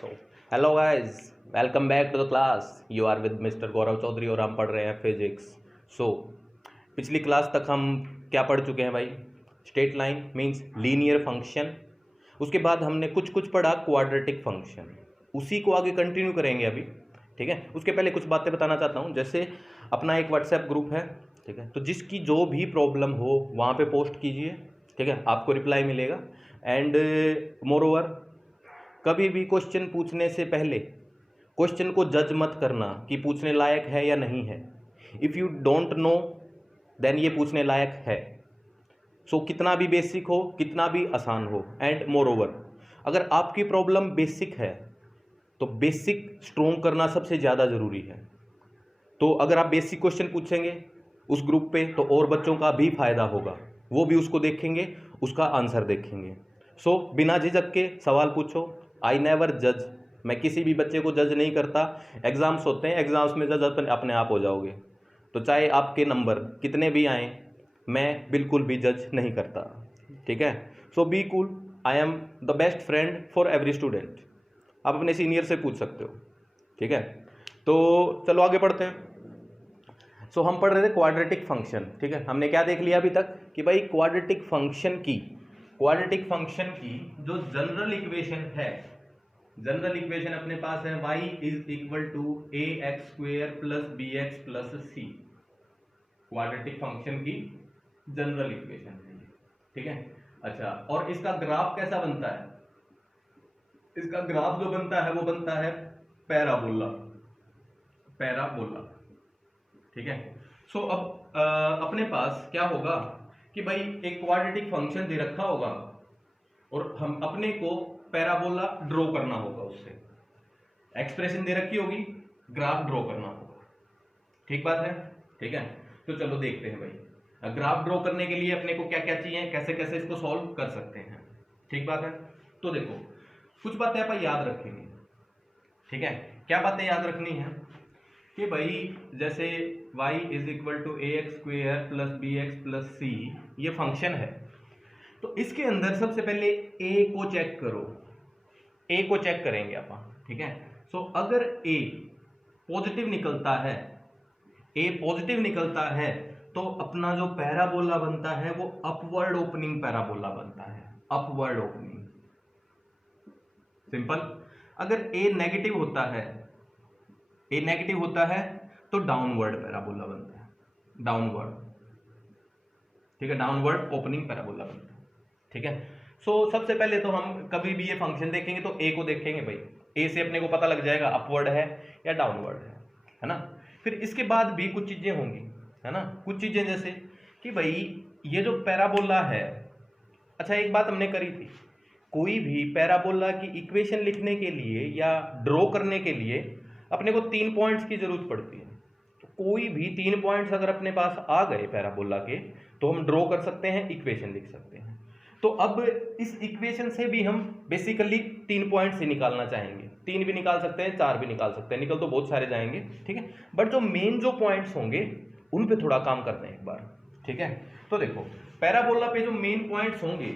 So, hello guys, welcome back to the class. You are with Mr. गौरव चौधरी और हम पढ़ रहे हैं फिजिक्स. So, पिछली क्लास तक हम क्या पढ़ चुके हैं भाई? Straight line means linear function. उसके बाद हमने कुछ कुछ पढ़ा क्वाड्रेटिक फंक्शन. उसी को आगे कंटिन्यू करेंगे अभी. ठीक है. उसके पहले कुछ बातें बताना चाहता हूँ. जैसे अपना एक व्हाट्सएप ग्रुप है. ठीक है. तो जिसकी जो भी प्रॉब्लम हो वहाँ पे पोस्ट कीजिए. ठीक है. आपको रिप्लाई मिलेगा. एंड मोर ओवर, कभी भी क्वेश्चन पूछने से पहले क्वेश्चन को जज मत करना कि पूछने लायक है या नहीं है. If you don't know then ये पूछने लायक है. सो कितना भी बेसिक हो, कितना भी आसान हो. एंड मोर ओवर, अगर आपकी प्रॉब्लम बेसिक है तो बेसिक स्ट्रोंग करना सबसे ज़्यादा ज़रूरी है. तो अगर आप बेसिक क्वेश्चन पूछेंगे उस ग्रुप पे तो और बच्चों का भी फायदा होगा. वो भी उसको देखेंगे, उसका आंसर देखेंगे. सो बिना झिझक के सवाल पूछो. आई नेवर जज. मैं किसी भी बच्चे को जज नहीं करता. एग्ज़ाम्स होते हैं, एग्ज़ाम्स में जज अपने आप हो जाओगे. तो चाहे आपके नंबर कितने भी आएँ, मैं बिल्कुल भी जज नहीं करता. ठीक है. So be cool. I am the best friend for every student. आप अपने सीनियर से पूछ सकते हो. ठीक है. तो चलो आगे पढ़ते हैं. सो हम पढ़ रहे थे क्वाड्रेटिक फंक्शन. ठीक है. हमने क्या देख लिया अभी तक कि भाई क्वाड्रेटिक फंक्शन की जो जनरल इक्वेशन है, जनरल इक्वेशन अपने पास है y is equal to A x square plus B x plus C. Quadratic function की जनरल इक्वेशन है. ठीक है. अच्छा, और इसका ग्राफ कैसा बनता है? इसका ग्राफ जो बनता है वो बनता है पैराबोला. ठीक है. सो अब अपने पास क्या होगा कि भाई एक क्वाड्रेटिक फंक्शन दे रखा होगा और हम अपने को पैराबोला ड्रॉ करना होगा. उससे एक्सप्रेशन दे रखी होगी, ग्राफ ड्रॉ करना होगा. ठीक बात है. ठीक है. तो चलो देखते हैं भाई ग्राफ ड्रॉ करने के लिए अपने को क्या क्या चाहिए, कैसे कैसे इसको सॉल्व कर सकते हैं. ठीक बात है. तो देखो कुछ बातें आप याद रखेंगे. ठीक है. क्या बातें याद रखनी है कि भाई जैसे y is equal to A x square plus B x plus c ये फंक्शन है. तो इसके अंदर सबसे पहले a को चेक करो. a को चेक करेंगे अपन. ठीक है. सो अगर a पॉजिटिव निकलता है तो अपना जो पैराबोला बनता है वो अपवर्ड ओपनिंग पैराबोला बनता है. Upward opening, simple. अगर a नेगेटिव होता है तो डाउनवर्ड पैराबोला बनता है. डाउनवर्ड. ठीक है. डाउनवर्ड ओपनिंग पैराबोला बनता है. ठीक है. सो सबसे पहले तो हम कभी भी ये फंक्शन देखेंगे तो a को देखेंगे भाई. a से अपने को पता लग जाएगा अपवर्ड है या डाउनवर्ड है ना. फिर इसके बाद भी कुछ चीजें होंगी, है ना. कुछ चीजें जैसे कि भाई ये जो पैराबोला है. अच्छा, एक बात हमने करी थी, कोई भी पैराबोला की इक्वेशन लिखने के लिए या ड्रॉ करने के लिए अपने को 3 पॉइंट्स की जरूरत पड़ती है. तो कोई भी 3 पॉइंट्स अगर अपने पास आ गए पैराबोला के तो हम ड्रॉ कर सकते हैं, इक्वेशन लिख सकते हैं. तो अब इस इक्वेशन से भी हम बेसिकली 3 पॉइंट्स ही निकालना चाहेंगे. 3 भी निकाल सकते हैं, 4 भी निकाल सकते हैं, निकल तो बहुत सारे जाएंगे. ठीक है. बट जो मेन जो पॉइंट्स होंगे उन पे थोड़ा काम करते हैं एक बार. ठीक है. तो देखो पैराबोला पे जो मेन पॉइंट्स होंगे,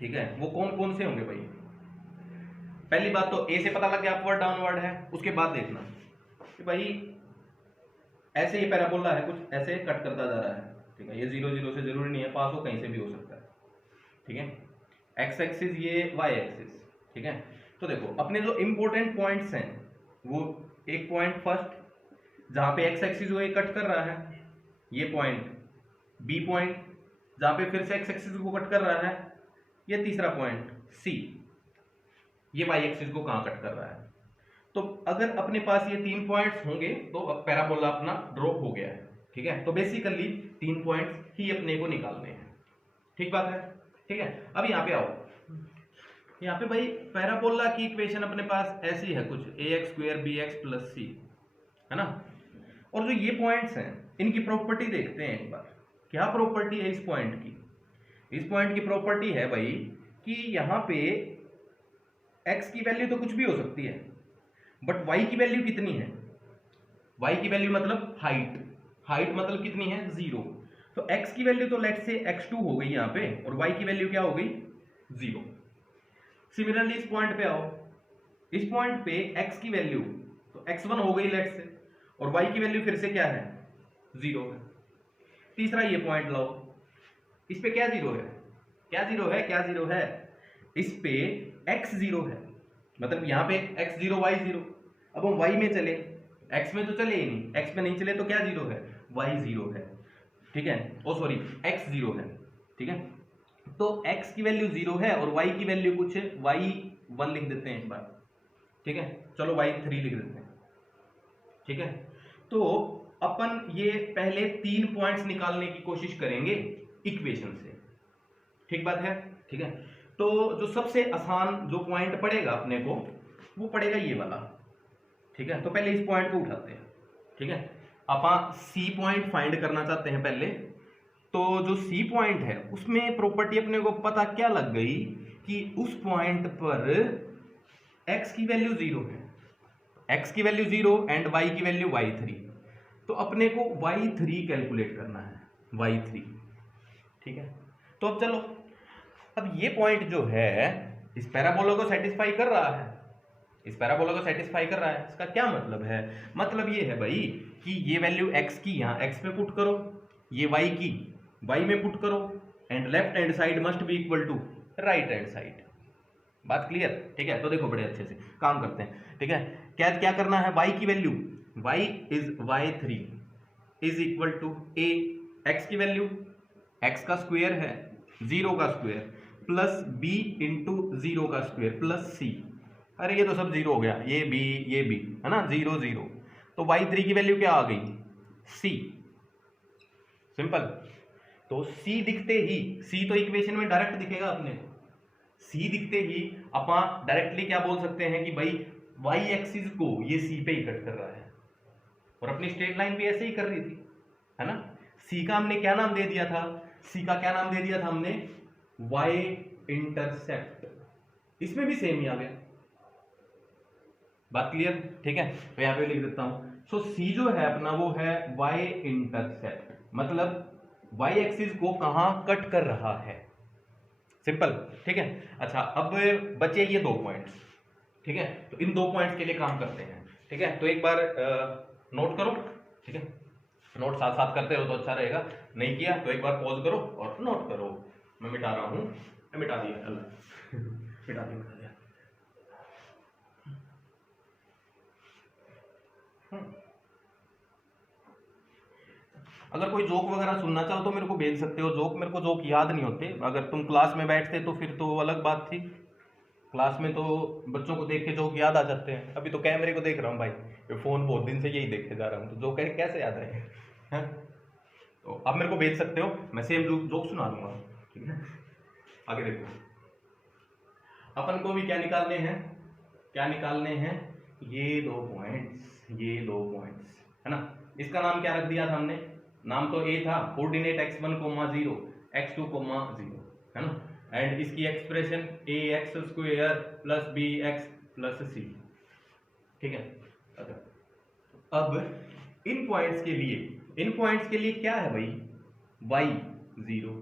ठीक है, वो कौन कौन से होंगे भाई. पहली बात तो ए से पता लग गया अपवर्ड डाउनवर्ड है. उसके बाद देखना कि भाई ऐसे ये पैराबोला है, कुछ ऐसे कट करता जा रहा है. ठीक है. ये 0 0 से जरूरी नहीं है, पास हो कहीं से भी हो सकता है. ठीक है. एक्स एक्सिस, ये वाई एक्सिस. ठीक है. तो देखो अपने जो इंपॉर्टेंट पॉइंट्स हैं वो एक पॉइंट फर्स्ट जहां पे एक्स एक्सिस को कट कर रहा है, ये पॉइंट. बी पॉइंट जहां पे फिर से एक्स एक्सिस को कट कर रहा है, ये तीसरा पॉइंट सी. ये वाई एक्सिस को कहां कट कर रहा है. तो अगर अपने पास ये 3 पॉइंट्स होंगे तो पैराबोला अपना ड्रॉ हो गया है. ठीक है. तो बेसिकली 3 पॉइंट्स ही अपने को निकालने हैं. ठीक बात है. ठीक है. अब यहाँ पे आओ. यहाँ पे भाई पैराबोला की इक्वेशन अपने पास ऐसी है कुछ, a x square b x plus c, है ना. और जो ये पॉइंट्स हैं इनकी प्रॉपर्टी देखते हैं एक बार. क्या प्रॉपर्टी है इस पॉइंट की? इस पॉइंट की प्रॉपर्टी है भाई कि यहाँ पे x की वैल्यू तो कुछ भी हो सकती है, बट y की वैल्यू कितनी है? y की वैल्यू मतलब हाइट मतलब कितनी है? 0. तो x की वैल्यू तो लेट्स से x2 हो गई यहाँ पे, और y की वैल्यू क्या हो गई? 0. सिमिलरली इस पॉइंट पे आओ. इस पॉइंट पे x की वैल्यू तो x1 हो गई लेट्स से, और y की वैल्यू फिर से क्या है 0 है। तीसरा ये पॉइंट लो, इस पे क्या 0 है, क्या 0 है, क्या 0 है, इस पे x 0 है, मतलब यहाँ पे x 0 y 0। अब हम y में चले, x में तो चले ही नहीं, x में नहीं चले तो क्या 0 है, y 0 है, ठीक है, ओ सॉरी x 0 है, ठीक है। तो x की वैल्यू 0 है और y की वैल्यू कुछ y1 लिख देते हैं इस बार, ठीक है, चलो y3 लिख देते हैं, ठीक है। तो अपन ये पहले 3 पॉइंट्स निकालने की कोशिश करेंगे इक्वेशन से, ठीक बात है, ठीक है। तो जो सबसे आसान जो पॉइंट पड़ेगा अपने को वो पड़ेगा ये वाला, ठीक है। तो पहले इस पॉइंट को उठाते हैं, ठीक है। अपन सी पॉइंट फाइंड करना चाहते हैं पहले, तो जो सी पॉइंट है उसमें प्रॉपर्टी अपने को पता क्या लग गई कि उस पॉइंट पर x की वैल्यू 0 है, x की वैल्यू 0 एंड y की वैल्यू y3, तो अपने को y3 कैलकुलेट करना है, y3, ठीक है। तो अब चलो, अब ये पॉइंट जो है इस पैराबोला को सेटिस्फाई कर रहा है, इस पैराबोला को सेटिस्फाई कर रहा है। इसका क्या मतलब है, मतलब ये है भाई कि ये वैल्यू x की यहाँ x में पुट करो, ये y की y में पुट करो, and left hand side must be equal to right hand side. बात क्लियर, ठीक है। तो देखो बड़े अच्छे से काम करते हैं, ठीक है। क्या क्या करना है, y की value y is y3 is equal to a, x की वैल्यू x का स्क्वायर है 0 का स्क्वायर प्लस b इंटू 0 का स्क्वायर प्लस c, अरे ये तो सब 0 हो गया, ये b है ना, 0 0, तो y3 की वैल्यू क्या आ गई c, सिंपल। तो c दिखते ही, c तो इक्वेशन में डायरेक्ट दिखेगा अपने को, c दिखते ही अपन डायरेक्टली क्या बोल सकते हैं कि भाई y एक्सिस को ये c पे ही कट कर रहा है, और अपनी स्ट्रेट लाइन भी ऐसे ही कर रही थी, है ना। c का हमने क्या नाम दे दिया था, c का क्या नाम दे दिया था हमने, y इंटरसेप्ट, इसमें भी सेम ही आ गया। बात क्लियर, ठीक है। तो यहाँ पे लिख देता हूं, सो c जो है अपना वो है y इंटरसेप्ट, मतलब y एक्सिस को कहां कट कर रहा है, सिंपल, ठीक है। अच्छा, अब बचे ये 2 पॉइंट्स, ठीक है। तो इन 2 पॉइंट्स के लिए काम करते हैं, ठीक है। तो एक बार नोट करो, ठीक है, नोट साथ साथ करते हो तो अच्छा रहेगा, नहीं किया तो एक बार पॉज करो और नोट करो। मैं मिटा रहा हूं, मैं मिटा दिया, अल्लाह मिटा दिया। अगर कोई जोक वगैरह सुनना चाहो तो मेरे को भेज सकते हो जोक, मेरे को जोक याद नहीं होते, अगर तुम क्लास में बैठते तो फिर तो अलग बात थी, क्लास में तो बच्चों को देख के जोक याद आ जाते हैं, अभी तो कैमरे को देख रहा हूँ भाई, ये फोन बहुत दिन से यही देखे जा रहा हूँ, तो जोक कैसे याद आएंगे, तो आप मेरे को भेज सकते हो, मैं सेम जोक सुना दूंगा, ठीक है। आगे देखो, अपन को भी क्या निकालने हैं, क्या निकालने हैं, ये 2 पॉइंट्स, ये 2 पॉइंट्स, है ना। इसका नाम क्या रख दिया था हमने, नाम तो a था, कोऑर्डिनेट x1, 0 x2, 0, है ना, एंड इसकी expression ax² plus bx plus c, ठीक है। अब इन पॉइंट्स के लिए, इन पॉइंट्स के लिए क्या है भाई y 0,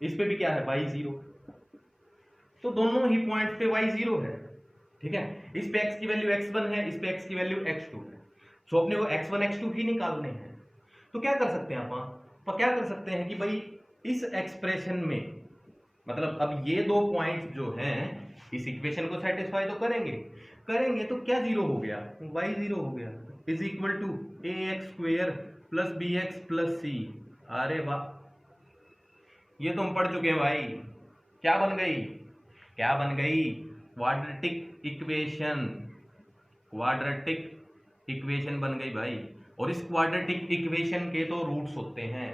इस पे भी क्या है y 0, तो दोनों ही पॉइंट्स पे y 0 है, ठीक है। इस पे x की वैल्यू x1 है, इस पे x की वैल्यू x2 है, सो अपने को x1 x2 ही निकालने हैं। तो क्या कर सकते हैं अपन, तो क्या कर सकते हैं कि भाई इस एक्सप्रेशन में, मतलब अब ये 2 पॉइंट्स जो हैं इस इक्वेशन को सेटिस्फाई तो करेंगे, तो क्या 0 हो गया, y 0 हो गया, is equal to ax² plus bx plus c। अरे वाह, ये तो हम पढ़ चुके हैं भाई, क्या बन गई, क्या बन गई, क्वाड्रेटिक इक्वेशन, क्वाड्रेटिक इक्वेशन बन गई भाई। और इस क्वाड्रेटिक इक्वेशन के तो रूट्स होते हैं,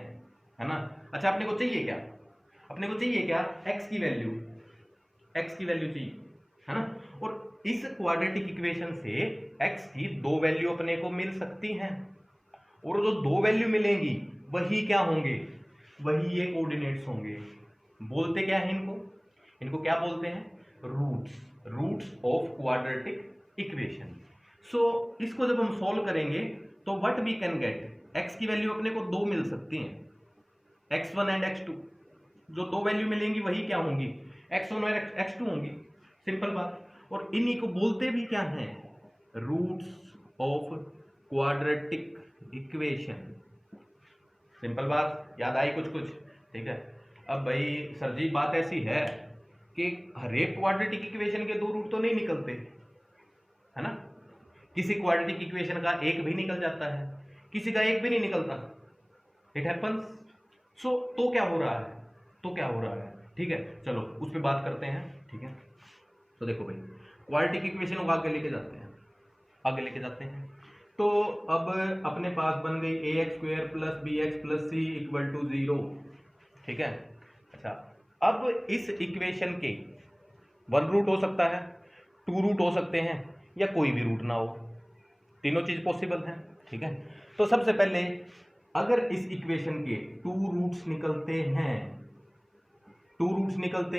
है ना। अच्छा, अपने को चाहिए क्या, अपने को चाहिए क्या, x की वैल्यू, x की वैल्यू चाहिए, है ना। और इस क्वाड्रेटिक इक्वेशन से x की 2 वैल्यू अपने को मिल सकती हैं, और जो 2 वैल्यू मिलेंगी वही क्या होंगे, वही ये कोऑर्डिनेट्स होंगे। बोलते क्या है इनको, इनको क्या बोलते हैं, roots, roots of quadratic equation. So इसको जब हम सॉल्व करेंगे तो what we can get, x की वैल्यू अपने को 2 मिल सकती हैं, x1 एंड x2, जो 2 वैल्यू मिलेंगी वही क्या होंगी, x1 और x2 होंगी, सिंपल बात। और इन्हीं को बोलते भी क्या हैं, roots of quadratic equation. Simple बात, याद आई कुछ कुछ, ठीक है। अब भाई सर जी बात ऐसी है कि हर एक क्वाड्रेटिक इक्वेशन के 2 रूट तो नहीं निकलते, है ना। किसी क्वाड्रेटिक इक्वेशन का एक भी निकल जाता है, किसी का एक भी नहीं निकलता, इट हैपन्स। सो तो क्या हो रहा है, ठीक है। चलो उस पर बात करते हैं, ठीक है। तो देखो भाई क्वाड्रेटिक इक्वेशन को आगे लेके जाते हैं। तो अब अपने पास बन गई ax² + bx + c = 0, ठीक है। अच्छा, अब इस इक्वेशन के 1 रूट हो सकता है, 2 रूट हो सकते हैं, या कोई भी रूट ना हो, तीनों चीज पॉसिबल है, ठीक है। तो सबसे पहले अगर इस इक्वेशन के 2 रूट्स निकलते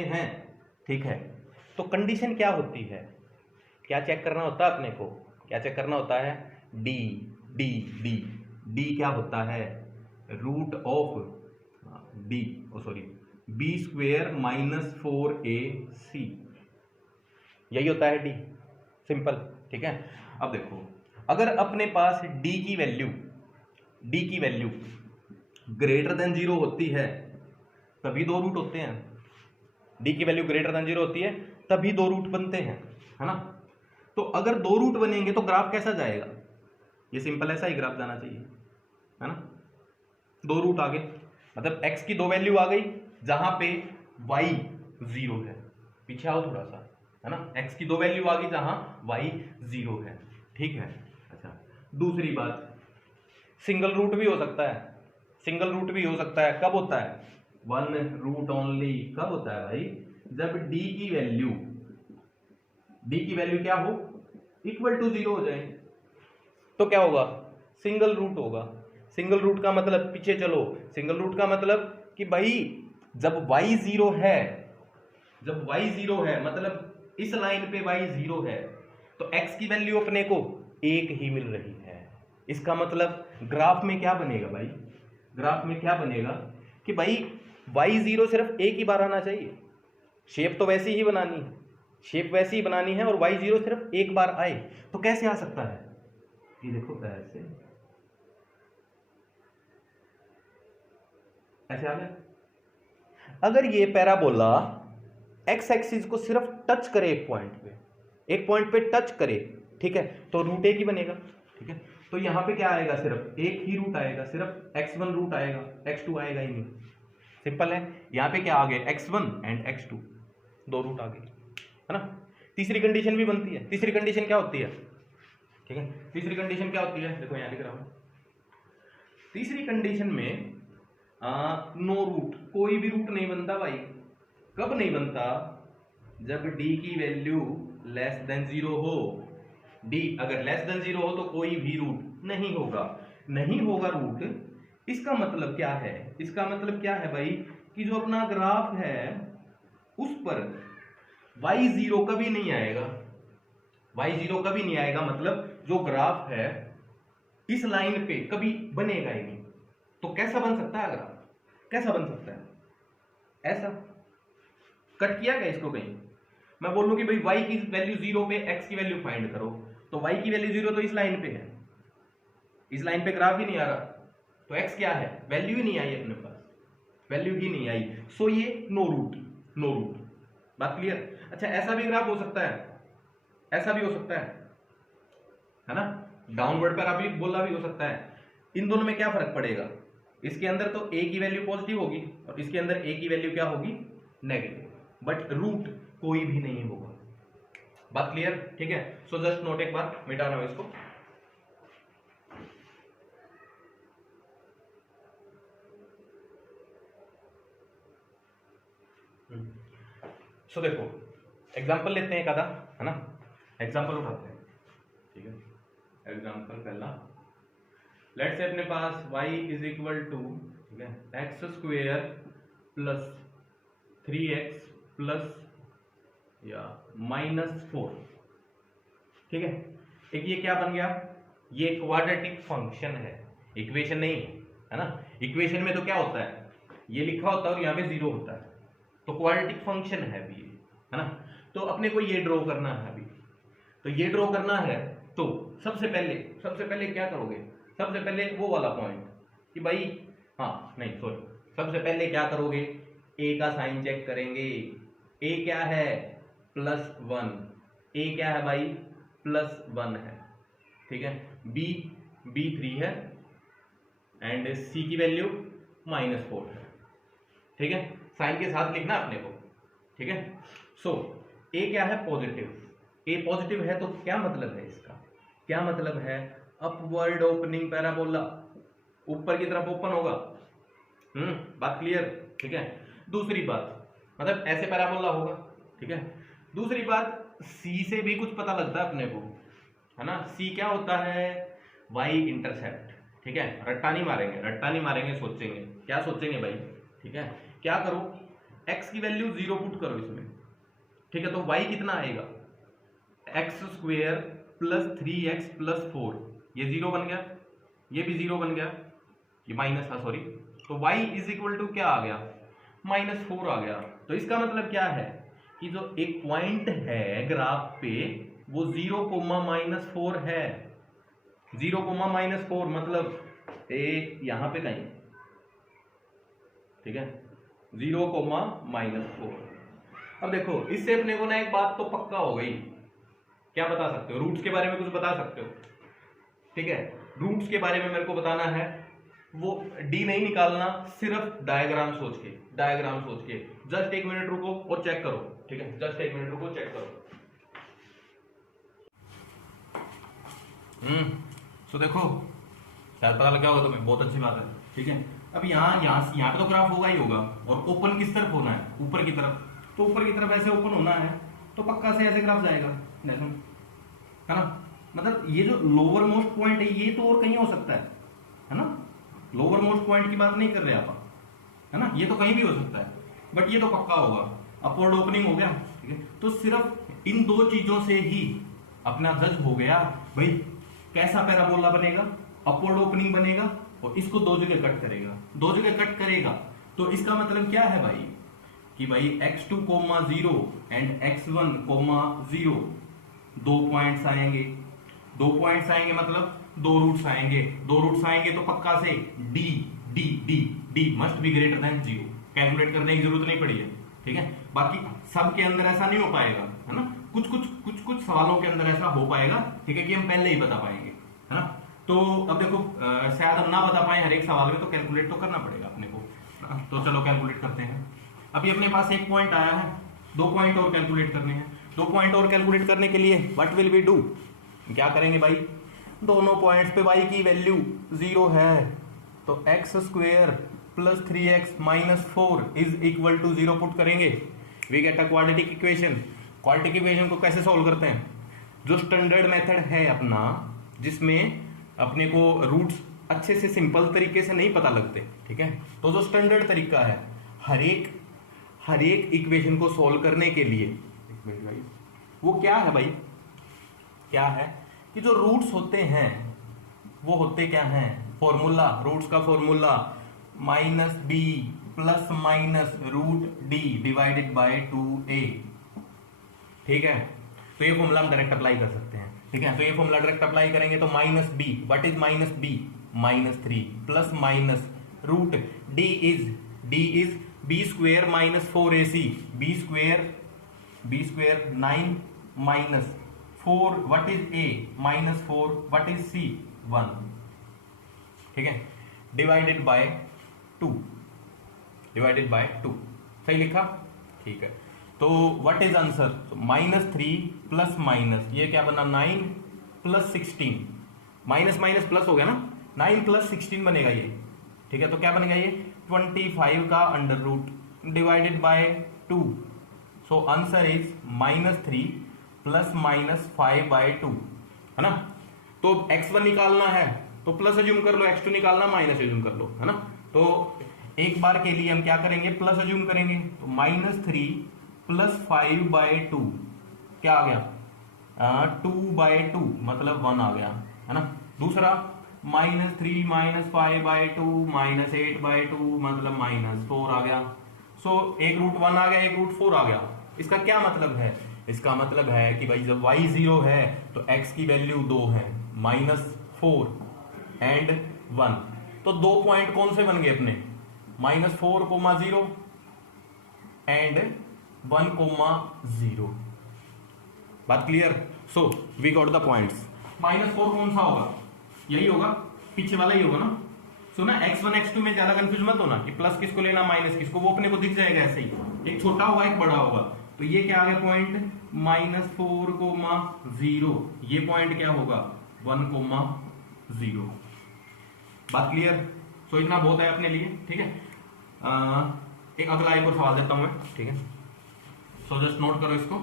हैं, ठीक है, तो कंडीशन क्या होती है, क्या चेक करना होता है अपने को, क्या चेक करना होता है, डी क्या होता है, रूट ऑफ b² - 4ac, यही होता है डी, सिंपल, ठीक है। अब देखो अगर अपने पास डी की वैल्यू ग्रेटर देन 0 होती है तभी 2 रूट होते हैं, डी की वैल्यू ग्रेटर देन 0 होती है तभी 2 रूट बनते हैं, है ना। तो अगर 2 रूट बनेंगे तो ग्राफ कैसा जाएगा, ये सिंपल ऐसा ही ग्राफ जाना चाहिए, है ना। 2 रूट आ गए मतलब x की 2 वैल्यू आ गई जहां पे y 0 है, पीछे आओ थोड़ा सा, है ना। x की 2 वैल्यू आ गई जहां y 0 है, ठीक है। अच्छा, दूसरी बात, सिंगल रूट भी हो सकता है, कब होता है, 1 रूट ओनली, कब होता है भाई, जब d की वैल्यू क्या हो, = 0 हो जाए, तो क्या होगा, सिंगल रूट होगा। सिंगल रूट का मतलब, पीछे चलो, सिंगल रूट का मतलब कि भाई जब y 0 है मतलब इस लाइन पे y 0 है तो x की वैल्यू अपने को 1 ही मिल रही है। इसका मतलब ग्राफ में क्या बनेगा भाई, कि भाई y 0 सिर्फ एक ही बार आना चाहिए, शेप तो वैसी ही बनानी है, और y 0 सिर्फ एक बार आए, तो कैसे आ सकता है, ये देखो ऐसे आ गया। अगर ये पैराबोला x एक्सिस को सिर्फ टच करे, एक पॉइंट पे टच करे, ठीक है, तो रूट 1 ही बनेगा, ठीक है। तो यहां पे क्या आएगा, सिर्फ एक ही रूट आएगा, सिर्फ x1 रूट आएगा, x2 आएगा ही नहीं, सिंपल है। यहां पे क्या आ गया, x1 एंड x2, 2 रूट आ गए, है ना। तीसरी कंडीशन भी बनती है, तीसरी कंडीशन क्या होती है, ठीक है, तीसरी कंडीशन क्या होती है, देखो यहां लिख रहा हूं, तीसरी कंडीशन में नो रूट, कोई भी रूट नहीं बनता भाई, कब नहीं बनता, जब d की वैल्यू <0 हो, d अगर <0 हो तो कोई भी रूट नहीं होगा रूट। इसका मतलब क्या है, भाई कि जो अपना ग्राफ है उस पर y0 कभी नहीं आएगा, मतलब जो ग्राफ है इस लाइन पे कभी बनेगा ही नहीं। तो कैसा बन सकता है ग्राफ, ऐसा कट किया गया इसको कहीं, मैं बोलूं कि भाई y की वैल्यू 0 पे x की वैल्यू फाइंड करो, तो y की वैल्यू 0 तो इस लाइन पे है, इस लाइन पे ग्राफ ही नहीं आ रहा, तो x क्या है, वैल्यू ही नहीं आई अपने पास, सो ये नो रूट, बात क्लियर। अच्छा, ऐसा भी ग्राफ हो सकता है, है ना, डाउनवर्ड पैराबोलिक बोला भी हो सकता है। इन दोनों में क्या फर्क पड़ेगा, इसके अंदर तो a की वैल्यू पॉजिटिव होगी और इसके अंदर a की वैल्यू क्या होगी, नेगेटिव, बट रूट कोई भी नहीं होगा, बात क्लियर, ठीक है। सो जस्ट नोट, एक बार मिटा रहा हूं इसको, सो देखो एग्जांपल लेते हैं एक आधा, है ना, एग्जांपल उठाते हैं, ठीक है। एग्जांपल पहला, लेट्स से अपने पास y = ठीक है x² + 3x + -4, ठीक है। एक ये क्या बन गया, ये क्वाड्रेटिक फंक्शन है, इक्वेशन नहीं है ना। इक्वेशन में तो क्या होता है, ये लिखा होता है और यहाँ पे 0 होता है, तो क्वाड्रेटिक फंक्शन है भी, है ना। तो तो अपने को ये ड्रॉ करना है अभी। तो ये ड्रॉ करना है तो सबसे पहले क्या करोगे, सबसे पहले वो वाला पॉइंट कि भाई हाँ नहीं सॉरी, सबसे पहले क्या करोगे, ए का साइन चेक करेंगे। ए क्या है +1, ए क्या है भाई +1 है, ठीक है। बी 3 है एंड सी की वैल्यू -4 है, ठीक है। साइन के साथ लिखना अपने को, ठीक है। सो ए क्या है पॉजिटिव, ए पॉजिटिव है तो क्या मतलब है इसका, क्या मतलब है अपवर्ड ओपनिंग पैराबोला, ऊपर की तरफ ओपन होगा। बात क्लियर, ठीक है। दूसरी बात मतलब ऐसे पैराबोला होगा, ठीक है। दूसरी बात सी से भी कुछ पता लगता है अपने को, है ना। सी क्या होता है वाई इंटरसेप्ट, ठीक है। रट्टा नहीं मारेंगे, सोचेंगे, क्या सोचेंगे भाई, ठीक है। क्या करो, एक्स की वैल्यू 0 पुट करो इसमें, ठीक है। तो वाई कितना आएगा x² + 3x + 4, ये 0 बन गया, ये भी 0 बन गया, ये माइनस था सॉरी। तो y = क्या आ गया -4 आ गया। तो इसका मतलब क्या है कि जो एक पॉइंट है ग्राफ पे वो 0, -4 है। 0, -4 मतलब ए यहां पे कहीं, ठीक है। 0, -4। अब देखो इससे अपने को ना एक बात तो पक्का हो गई, क्या बता सकते हो, रूट्स के बारे में कुछ बता सकते हो, ठीक है। रूट्स के बारे में मेरे को बताना है, वो डी नहीं निकालना, सिर्फ डायग्राम सोच के जस्ट 1 मिनट रुको और चेक करो, ठीक है। जस्ट 1 मिनट रुको, चेक करो। तो देखो शायद पता लग गया होगा तुम्हें, बहुत अच्छी बात है, ठीक है। अब यहाँ पे तो ग्राफ होगा ही होगा, और ओपन किस तरफ होना है, ऊपर की तरफ। तो ऊपर की तरफ ऐसे ओपन होना है तो पक्का से ऐसे ग्राफ जाएगा, देखो, है ना। मतलब ये जो लोअर मोस्ट पॉइंट है ये तो और कहीं हो सकता है ना। लोअर मोस्ट पॉइंट की बात नहीं कर रहे आप, है ना, ये तो कहीं भी हो सकता है, बट ये तो पक्का होगा। अपवर्ड ओपनिंग हो गया, ठीक है। तो सिर्फ इन दो चीजों से ही अपना जज हो गया भाई कैसा पैराबोला बनेगा, अपवर्ड ओपनिंग बनेगा और इसको दो जगह कट करेगा। तो इसका मतलब क्या है भाई कि भाई x2, 0 एंड x1, 0 दो पॉइंट्स आएंगे मतलब दो रूट्स आएंगे तो पक्का से d must be greater than 0। Calculate करने की जरूरत नहीं पड़ी है, ठीक है। बाकी सब के अंदर ऐसा नहीं हो पाएगा, है ना। कुछ सवालों के अंदर ऐसा हो पाएगा, ठीक है, कि हम पहले ही बता पाएंगे, है ना। तो अब देखो शायद हम ना बता पाए हर एक सवाल में, तो कैलकुलेट तो करना पड़ेगा अपने को, तो चलो कैलकुलेट करते हैं। अभी अपने पास एक पॉइंट आया है, 2 पॉइंट और कैलकुलेट करने हैं। 2 पॉइंट और कैलकुलेट करने के लिए व्हाट विल वी डू, क्या करेंगे भाई, दोनों पॉइंट्स पे y की वैल्यू 0 है तो x² + 3x - 4 = 0 पुट करेंगे, we get a quadratic equation. Quadratic equation को कैसे सॉल्व करते हैं, जो स्टैंडर्ड मेथड है अपना, जिसमें अपने को रूट्स अच्छे से सिंपल तरीके से नहीं पता लगते, ठीक है। तो जो स्टैंडर्ड तरीका है हर एक इक्वेशन को सॉल्व करने के लिए, वो क्या है भाई, क्या है कि जो रूट्स होते हैं वो होते क्या हैं, फॉर्मूला, रूट्स का फॉर्मूला -b ± √d / 2a, ठीक है। तो ये फॉर्मूला हम डायरेक्ट अप्लाई कर सकते हैं, ठीक है। तो ये फॉर्मूला डायरेक्ट अप्लाई करेंगे तो -b, what is -b, -3 ± √d is b² - 4ac, b² 9 - 4, what is a, -4, what is c, 1, ठीक है, डिवाइडेड बाय 2, सही लिखा, ठीक है। तो व्हाट इज आंसर, -3 + ये क्या बना 9 + 16, माइनस प्लस हो गया ना, 9 + 16 बनेगा ये, ठीक है। तो क्या बनेगा ये 25 का √ divided by 2, so answer is -3 ± 5/2, है ना। तो x1 निकालना है तो प्लस अज्यूम कर लो, x2 निकालना माइनस अज्यूम कर लो, है ना। तो एक बार के लिए हम क्या करेंगे, प्लस अज्यूम करेंगे, तो -3 + 5/2 क्या आ गया 2/2 मतलब 1 आ गया, है ना। दूसरा -3 - 5/2 -8/2 मतलब -4 आ गया। सो एक √1 आ गया, एक √4 आ गया। इसका क्या मतलब है, इसका मतलब है कि भाई जब y 0 है तो x की वैल्यू 2 है, -4 एंड 1। तो 2 पॉइंट कौन से बन गए अपने, -4, 0 एंड 1, 0। बात clear? So we got the points. -4 कौन सा होगा, यही होगा, पीछे वाला ही होगा ना। सो ना x1 x2 में ज्यादा कंफ्यूज मत होना कि प्लस किसको लेना माइनस किसको, वो अपने को दिख जाएगा ऐसे ही, एक छोटा होगा एक बड़ा होगा। तो ये क्या आ गया पॉइंट, -4, 0। ये पॉइंट क्या होगा, 1, 0। बात क्लियर? सो इतना बहुत है अपने लिए, ठीक है। एक अगला एक और सवाल देता हूं मैं, ठीक है। सो जस्ट नोट करो इसको,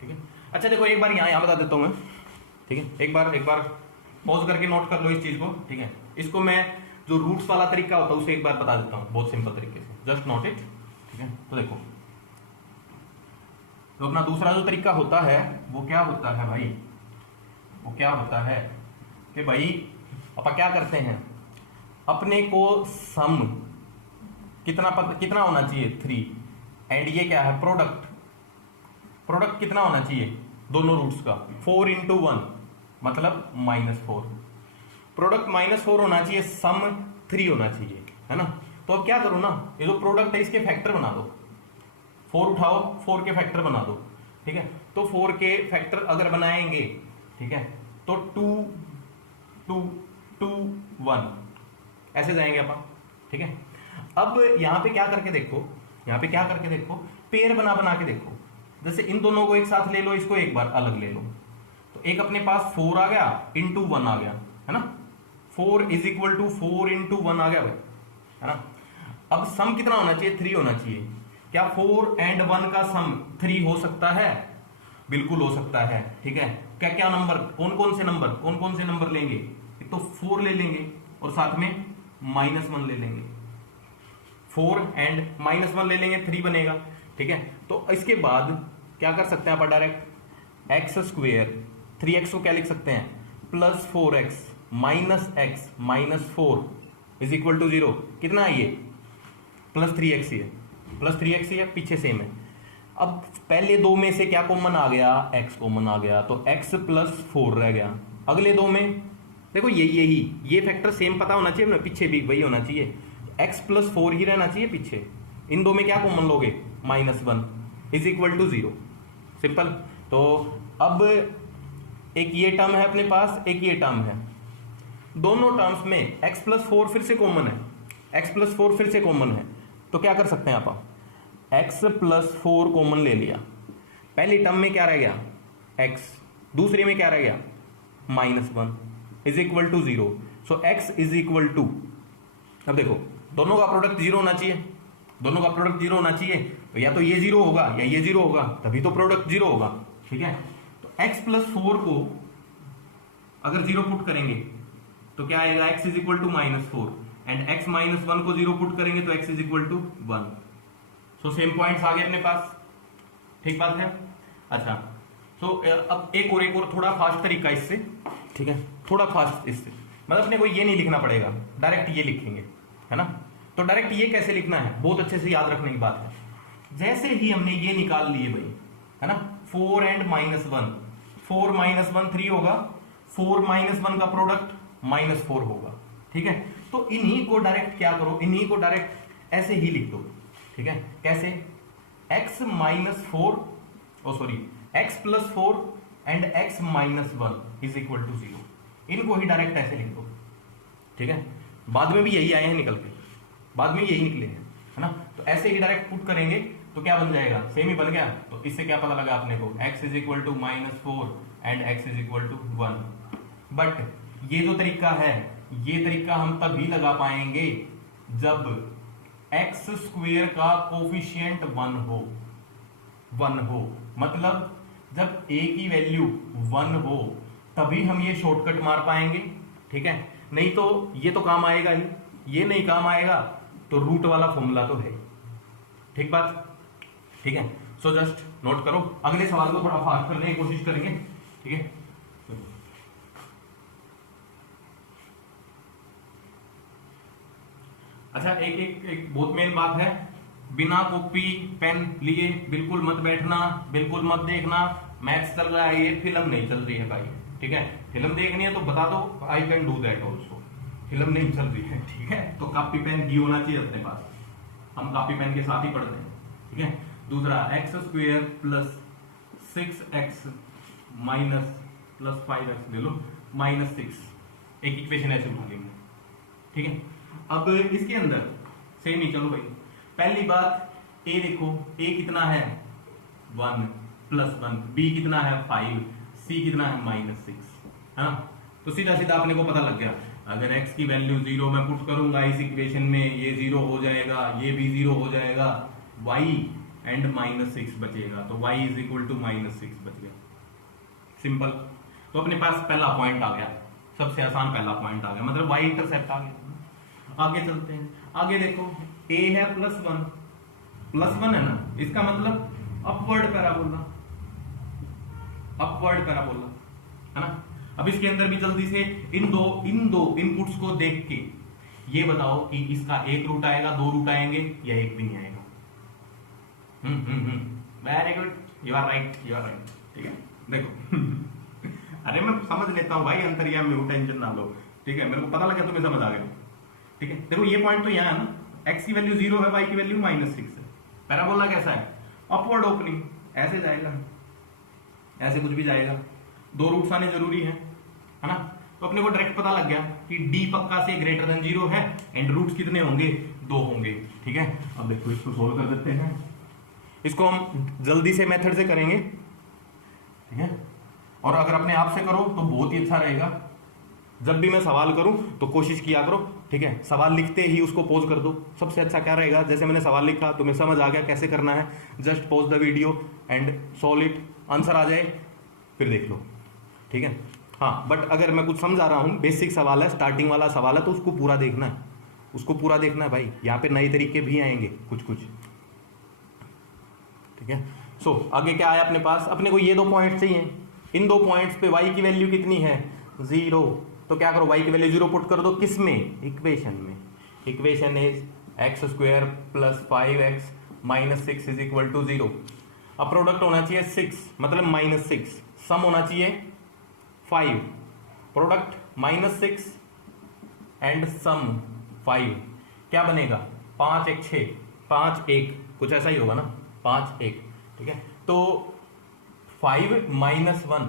ठीक है। अच्छा देखो एक बार यहाँ बता देता हूँ मैं, ठीक है। एक बार पॉज करके नोट कर लो इस चीज को, ठीक है। इसको मैं जो रूट्स वाला तरीका होता है उसे एक बार बता देता हूँ बहुत सिंपल तरीके से, जस्ट नोट इट, ठीक है। तो देखो, तो अपना दूसरा जो तरीका होता है वो क्या होता है भाई, वो क्या होता है कि भाई अपन क्या करते हैं, अपने को सम कितना होना चाहिए, 3, एंड ये क्या है, प्रोडक्ट कितना होना चाहिए दोनों रूट्स का, 4 × 1 मतलब -4। प्रोडक्ट -4 होना चाहिए, सम 3 होना चाहिए, है ना। तो अब क्या करो ना, ये जो प्रोडक्ट है इसके फैक्टर बना दो, 4 उठाओ, 4 के फैक्टर बना दो, ठीक है। तो 4 के फैक्टर अगर बनाएंगे, ठीक है, तो 2, 2, 2, 1 ऐसे जाएंगे अपन, ठीक है। अब यहां पे क्या करके देखो, पेयर बना के देखो। जैसे इन दोनों को एक साथ ले लो, इसको एक बार अलग ले लो, तो एक अपने पास 4 आ गया, × 1 आ गया, है ना। 4 = 4 × 1 आ गया भाई, है ना। अब सम कितना होना चाहिए, 3 होना चाहिए। क्या 4 एंड 1 का सम 3 हो सकता है? बिल्कुल हो सकता है, ठीक है। क्या नंबर, कौन कौन से नंबर लेंगे, एक तो 4 ले लेंगे और साथ में -1 ले लेंगे, 4 एंड -1 ले लेंगे, 3 बनेगा, ठीक है। तो इसके बाद क्या कर सकते हैं आप, डायरेक्ट x², 3x को क्या लिख सकते हैं, +4x -x -4 = 0। कितना है ये, +3x ही है, +3x ही है, पीछे सेम है। अब पहले दो में से क्या कॉमन आ गया, x कॉमन आ गया, तो x +4 रह गया। अगले दो में देखो ये फैक्टर सेम पता होना चाहिए ना, पीछे भी वही होना चाहिए, x +4 ही रहना चाहिए पीछे। इन दो में क्या कॉमन लोगे, -1 = 0, सिंपल। तो अब एक ये टर्म है अपने पास, एक ये टर्म है, दोनों टर्म्स में x +4 फिर से कॉमन है, x+4 फिर से कॉमन है। तो क्या कर सकते हैं आप, x +4 कॉमन ले लिया, पहली टर्म में क्या रह गया, x, दूसरे में क्या रह गया, -1 = 0। सो x = अब देखो दोनों का प्रोडक्ट 0 होना चाहिए, तो या तो ये 0 होगा या ये 0 होगा, तभी तो प्रोडक्ट 0 होगा, ठीक है। तो x +4 को अगर 0 पुट करेंगे तो क्या आएगा, x = -4 एंड x -1 को 0 पुट करेंगे तो x = 1। सो सेम पॉइंट्स आ गए अपने पास, ठीक बात है। अच्छा, तो अब एक और थोड़ा फास्ट तरीका इससे, ठीक है, थोड़ा फास्ट इससे, मतलब अपने को ये नहीं लिखना पड़ेगा, डायरेक्ट ये लिखेंगे, है ना। तो डायरेक्ट ये कैसे लिखना है, बहुत अच्छे से याद रखने की बात है। जैसे ही हमने ये निकाल लिए भाई, है ना, 4 एंड -1, 4 -1 3 होगा, 4 -1 का प्रोडक्ट -4 होगा, ठीक है। तो इन्हीं को डायरेक्ट क्या करो, इन्हीं को डायरेक्ट ऐसे ही लिख दो, ठीक है। कैसे, x +4 एंड x -1 = 0, इनको ही डायरेक्ट ऐसे लिख दो, ठीक है। बाद में भी यही आए हैं निकल के, बाद में यही निकले हैं, है ना। तो ऐसे ही डायरेक्ट पुट करेंगे तो क्या बन जाएगा, सेम ही बन गया। तो इससे क्या पता लगा अपने को, x = -4 एंड x = 1। बट ये जो तरीका है, ये तरीका हम तभी लगा पाएंगे जब x² का कोफिशिएंट 1 हो, मतलब जब a की वैल्यू 1 हो तभी हम ये शॉर्टकट मार पाएंगे, ठीक है। नहीं तो ये तो काम आएगा ही, ये नहीं काम आएगा तो रूट वाला फॉर्मूला तो है, ठीक बात, ठीक है। सो जस्ट नोट करो, अगले सवाल को थोड़ा फास्ट करने की कोशिश करेंगे, ठीक है। अच्छा, एक बहुत मेन बात है बिना कॉपी पेन लिए बिल्कुल मत बैठना, बिल्कुल मत देखना। मैथ्स चल रहा है, ये फिल्म नहीं चल रही है भाई, ठीक है। फिल्म देखनी है तो बता दो, I can do that also. Film नहीं चल रही है, ठीक है। तो कॉपी पेन ही होना चाहिए अपने पास, हम कॉपी पेन के साथ ही पढ़ते हैं, ठीक है। दूसरा x square plus 6x minus plus 5x ले लो -6, एक इक्वेशन ऐसे उठा लेंगे, ठीक है। अब इसके अंदर सेम ही, चलो भाई पहली बात ए देखो, ए कितना है 1 + 1, बी कितना है 5, सी कितना है -6, है ना। तो सीधा सीधा अपने को पता लग गया, अगर x की वैल्यू 0 मैं पुट करूंगा इस इक्वेशन में, ये 0 हो जाएगा, ये भी 0 हो जाएगा, y एंड -6 बचेगा, तो y = -6 बच गया, सिंपल। तो अपने पास पहला पॉइंट आ गया, सबसे आसान पहला पॉइंट आ गया, मतलब y इंटरसेप्ट आ गया। आगे चलते हैं, आगे देखो a है +1 है ना, इसका मतलब अपवर्ड पैराबोला, अपवर्ड पैराबोला, है ना। अब इसके अंदर भी जल्दी से इन दो इनपुट्स को देख के ये बताओ कि इसका एक रूट आएगा, 2 रूट आएंगे या एक भी नहीं आएगा। Very good, you are right, ठीक है। देखो अरे मैं समझ लेता हूँ भाई, अंतर्यामी में हूँ, टेंशन ना लो, ठीक है। मेरे को पता लगा तुम्हें समझ आ गया, ठीक है। देखो ये पॉइंट तो यहाँ है ना, x की वैल्यू 0 है, y की वैल्यू -6 है। पैराबोला कैसा है, अपवर्ड ओपनिंग, ऐसे जाएगा, ऐसे कुछ भी जाएगा, 2 रूट्स आने जरूरी है ना। तो अपने को डायरेक्ट पता लग गया कि d पक्का से ग्रेटर देन 0 है एंड रूट्स कितने होंगे, 2 होंगे, ठीक है। अब देखो इसको सोल्व कर देते हैं, इसको हम जल्दी से मेथड से करेंगे, ठीक है। और अगर अपने आप से करो तो बहुत ही अच्छा रहेगा। जब भी मैं सवाल करूं तो कोशिश किया करो, ठीक है। सवाल लिखते ही उसको पॉज कर दो, सबसे अच्छा क्या रहेगा, जैसे मैंने सवाल लिखा तुम्हें समझ आ गया कैसे करना है, just pause the video and solve it, answer आ जाए फिर देख लो, ठीक है। हाँ, बट अगर मैं कुछ समझा रहा हूँ, बेसिक सवाल है, स्टार्टिंग वाला सवाल है, तो उसको पूरा देखना है, उसको पूरा देखना है भाई। यहाँ पे नए तरीके भी आएंगे कुछ, ठीक है। सो आगे क्या आया अपने पास, अपने को ये 2 पॉइंट चाहिए, इन 2 पॉइंट्स पे y की वैल्यू कितनी है 0, तो क्या करो, y की वैल्यू 0 पुट कर दो, किसमें, इक्वेशन में। Equation is x² + 5x -6 = 0। अब प्रोडक्ट होना चाहिए 6, मतलब -6, सम होना चाहिए 5, प्रोडक्ट -6 एंड सम 5, क्या बनेगा 5 1 6, 5 1, कुछ ऐसा ही होगा ना, 5 1, ठीक है। तो 5 - 1,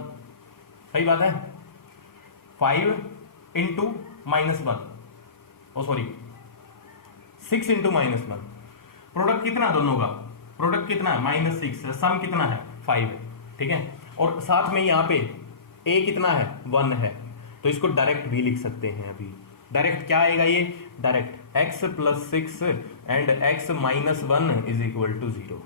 सही बात है, 5 × -1, ओ सॉरी 6 × -1, प्रोडक्ट कितना दोनों का, प्रोडक्ट कितना है -6, सम कितना है 5, ठीक है। और साथ में यहाँ पे a कितना है 1 है, तो इसको डायरेक्ट भी लिख सकते हैं। अभी डायरेक्ट क्या आएगा, ये डायरेक्ट x + 6 एंड x - 1 = 0,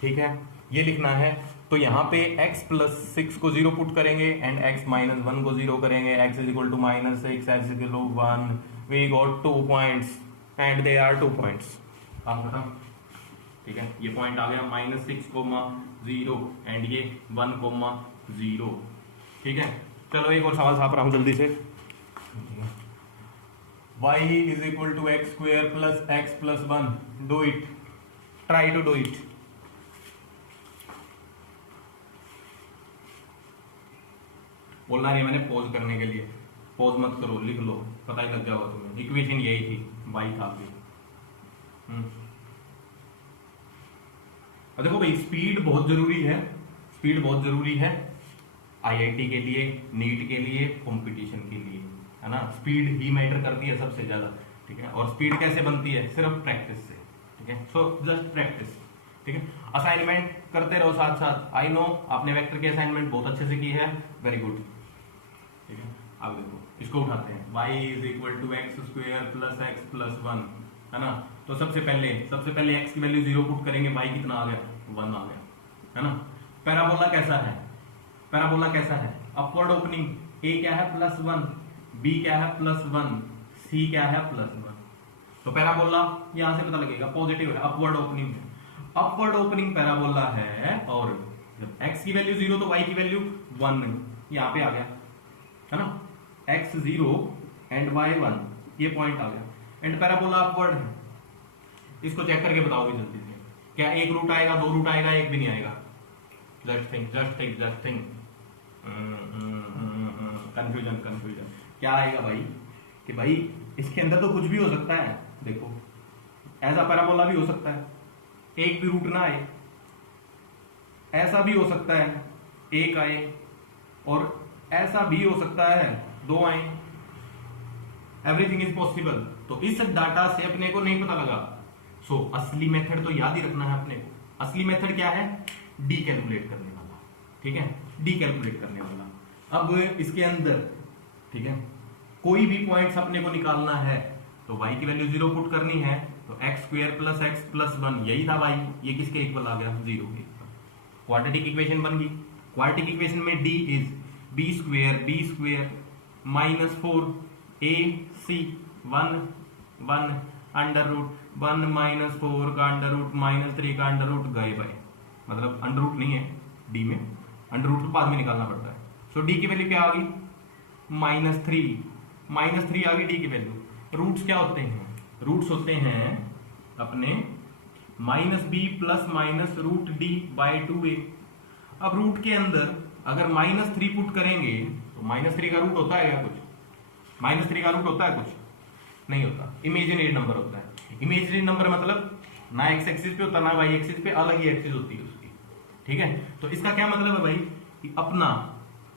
ठीक है, ये लिखना है। तो यहाँ पे x + 6 को 0 पुट करेंगे एंड x - 1 को 0 करेंगे, x = -6, x = 1, we got 2 points and they are 2 points, ठीक है। ये पॉइंट आ गया -6, 0 एंड ये 1, 0, ठीक है। चलो एक और सवाल छाप रहा हूँ जल्दी से, y = x² + x + 1, do it, try to do it. बोलना नहीं मैंने पॉज करने के लिए, पॉज मत करो, लिख लो, पता ही लग जाएगा तुम्हें। इक्वेशन यही थी, y था भी। देखो भाई स्पीड बहुत जरूरी है, स्पीड बहुत जरूरी है IIT के लिए, नीट के लिए, कंपटीशन के लिए, है ना। स्पीड ही मैटर करती है सबसे ज्यादा, ठीक है। और स्पीड कैसे बनती है, सिर्फ प्रैक्टिस से, ठीक है। सो जस्ट प्रैक्टिस, ठीक है। असाइनमेंट करते रहो साथ साथ। आई नो आपने वेक्टर की असाइनमेंट बहुत अच्छे से की है, वेरी गुड, ठीक है। अब देखो इसको उठाते हैं, y = x² + x + 1, है ना। तो सबसे पहले x की वैल्यू 0 पुट करेंगे, y कितना आ गया 1 आ गया, है ना। पैराबोला कैसा है, पैराबोला कैसा है, अपवर्ड ओपनिंग, a क्या है +1, b क्या है +1, c क्या है +1। तो पैराबोला यहां से पता लगेगा पॉजिटिव है, अपवर्ड ओपनिंग है, अपवर्ड ओपनिंग पैराबोला है। और जब x की वैल्यू 0 तो y की वैल्यू 1 यहाँ पे आ गया, है ना। x 0 एंड y 1, ये पॉइंट आ गया एंड पैराबोला अपवर्ड है। इसको चेक करके बताओगे जल्दी से, क्या एक रूट आएगा, दो रूट आएगा, एक भी नहीं आएगा? Just think, just think, just think. Confusion, confusion. क्या आएगा भाई कि भाई इसके अंदर तो कुछ भी हो सकता है। देखो ऐसा पैराबोला भी हो सकता है, एक भी रूट ना आए, ऐसा भी हो सकता है एक आए, और ऐसा भी हो सकता है दो आए। Everything is possible. तो इस डाटा से अपने को नहीं पता लगा, सो असली मेथड तो याद ही रखना है अपने को। असली मेथड क्या है? डी कैलकुलेट करने वाला, ठीक है, डी कैलकुलेट करने वाला। अब इसके अंदर, ठीक है, कोई भी पॉइंट्स अपने को निकालना है तो y की वैल्यू 0 पुट करनी है, तो x square plus x plus 1 यही था भाई, ये किसके इक्वल आ गया? 0 के इक्वल। क्वाड्रेटिक इक्वेशन बन गई। क्वाड्रेटिक इक्वेशन में d is B square minus 4 ac 1 under root 1 minus 4 का अंडर रूट माइनस 3 का अंडर रूट गए भाई, मतलब अंडर रूट नहीं है d में, अंडर रूट तो बाद में निकालना पड़ता है। सो d की वैल्यू क्या आ गई? -3 आ गई d की वैल्यू। रूट्स क्या होते हैं? रूट्स होते हैं अपने -b plus minus root D by 2a। अब रूट के अंदर अगर -3 पुट करेंगे तो -3 का रूट होता है क्या कुछ? -3 का रूट होता है कुछ? नहीं होता, इमेजिनरी नंबर होता है। इमेजिनरी नंबर मतलब ना एक्स एक्सिस पे होता ना वाई एक्सिस पे, अलग ही एक्सिस होती है उसकी, ठीक है। तो इसका क्या मतलब है भाई कि अपना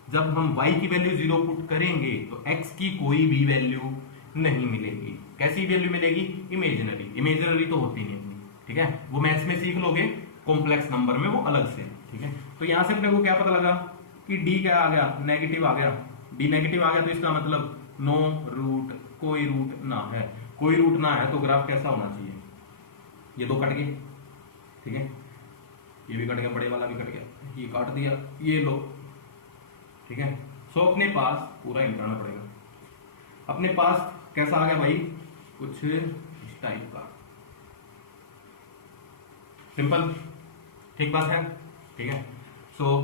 जब हम y की वैल्यू 0 पुट करेंगे तो x की कोई भी वैल्यू नहीं मिलेगी। कैसी वैल्यू मिलेगी? इमेजिनरी। इमेजिनरी तो होती नहीं अपनी, ठीक है, वो मैथ्स में सीख लोगे, कॉम्प्लेक्स नंबर में वो अलग से, ठीक है। तो यहां से अपने को क्या पता लगा कि d क्या आ गया? नेगेटिव आ गया। d नेगेटिव आ गया तो इसका मतलब नो रूट, कोई रूट ना है। कोई रूट ना है तो ग्राफ कैसा होना चाहिए? ये दो कट गए, ठीक है, ये भी कट गया, बड़े वाला भी कट गया, ये काट दिया, ये लो, ठीक है। सो अपने पास पूरा ही मिटाना पड़ेगा। अपने पास कैसा आ गया भाई? कुछ इस टाइप का, सिंपल, ठीक बात है, ठीक है। सो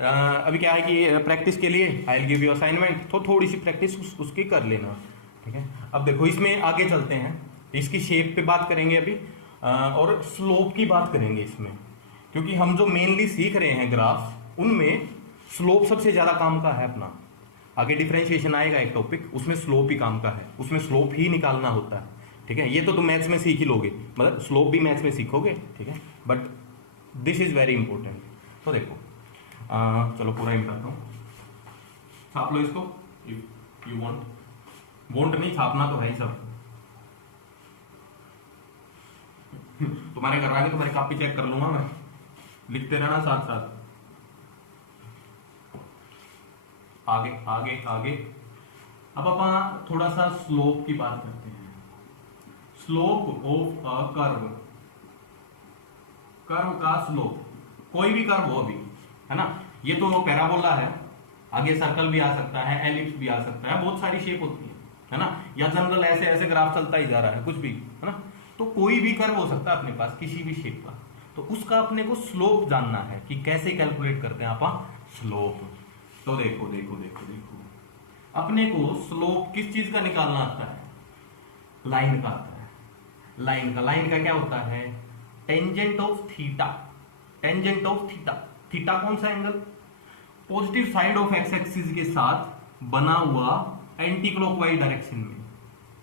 अभी क्या है कि प्रैक्टिस के लिए I will give you assignment, तो थोड़ी सी प्रैक्टिस उसकी कर लेना, ठीक है। अब देखो इसमें आगे चलते हैं, इसकी शेप पे बात करेंगे अभी, और स्लोप की बात करेंगे इसमें, क्योंकि हम जो मेनली सीख रहे हैं ग्राफ, उनमें स्लोप सबसे ज्यादा काम का है अपना। आगे डिफरेंशिएशन आएगा एक टॉपिक, उसमें स्लोप ही काम का है, उसमें स्लोप ही निकालना होता है, ठीक है। ये तो तुम मैथ्स में सीख ही लोगे, मतलब स्लोप भी मैथ्स में सीखोगे, ठीक है, but this is very important. तो देखो चलो पूरा ही बताता हूँ, छाप लो इसको, यू वॉन्ट नहीं, छापना तो है ही सब। तुम्हारे घर आके तुम्हारी कॉपी चेक कर लूंगा मैं, लिखते रहना साथ साथ। आगे आगे आगे। अब अपन थोड़ा सा स्लोप की बात करते हैं। Slope of a curve, curve का स्लोप, कोई भी कर्व हो अभी, है ना, ये तो पैराबोला है, आगे सर्कल भी आ सकता है, एलिप्स भी आ सकता है, बहुत सारी शेप होती है ना, या जनरल ऐसे ऐसे ग्राफ चलता ही जा रहा है, कुछ भी, है ना। तो कोई भी कर्व हो सकता है अपने पास किसी भी शेप का, तो उसका अपने को स्लोप जानना है कि कैसे कैलकुलेट करते हैं अपन स्लोप। तो देखो देखो देखो देखो, अपने को स्लोप किस चीज का निकालना आता है? लाइन का आता है। लाइन का क्या होता है? Tangent of theta. Tangent of theta, theta कौन सा angle? Positive side of x axis के साथ बना हुआ एंटी क्लॉकवाइज डायरेक्शन में।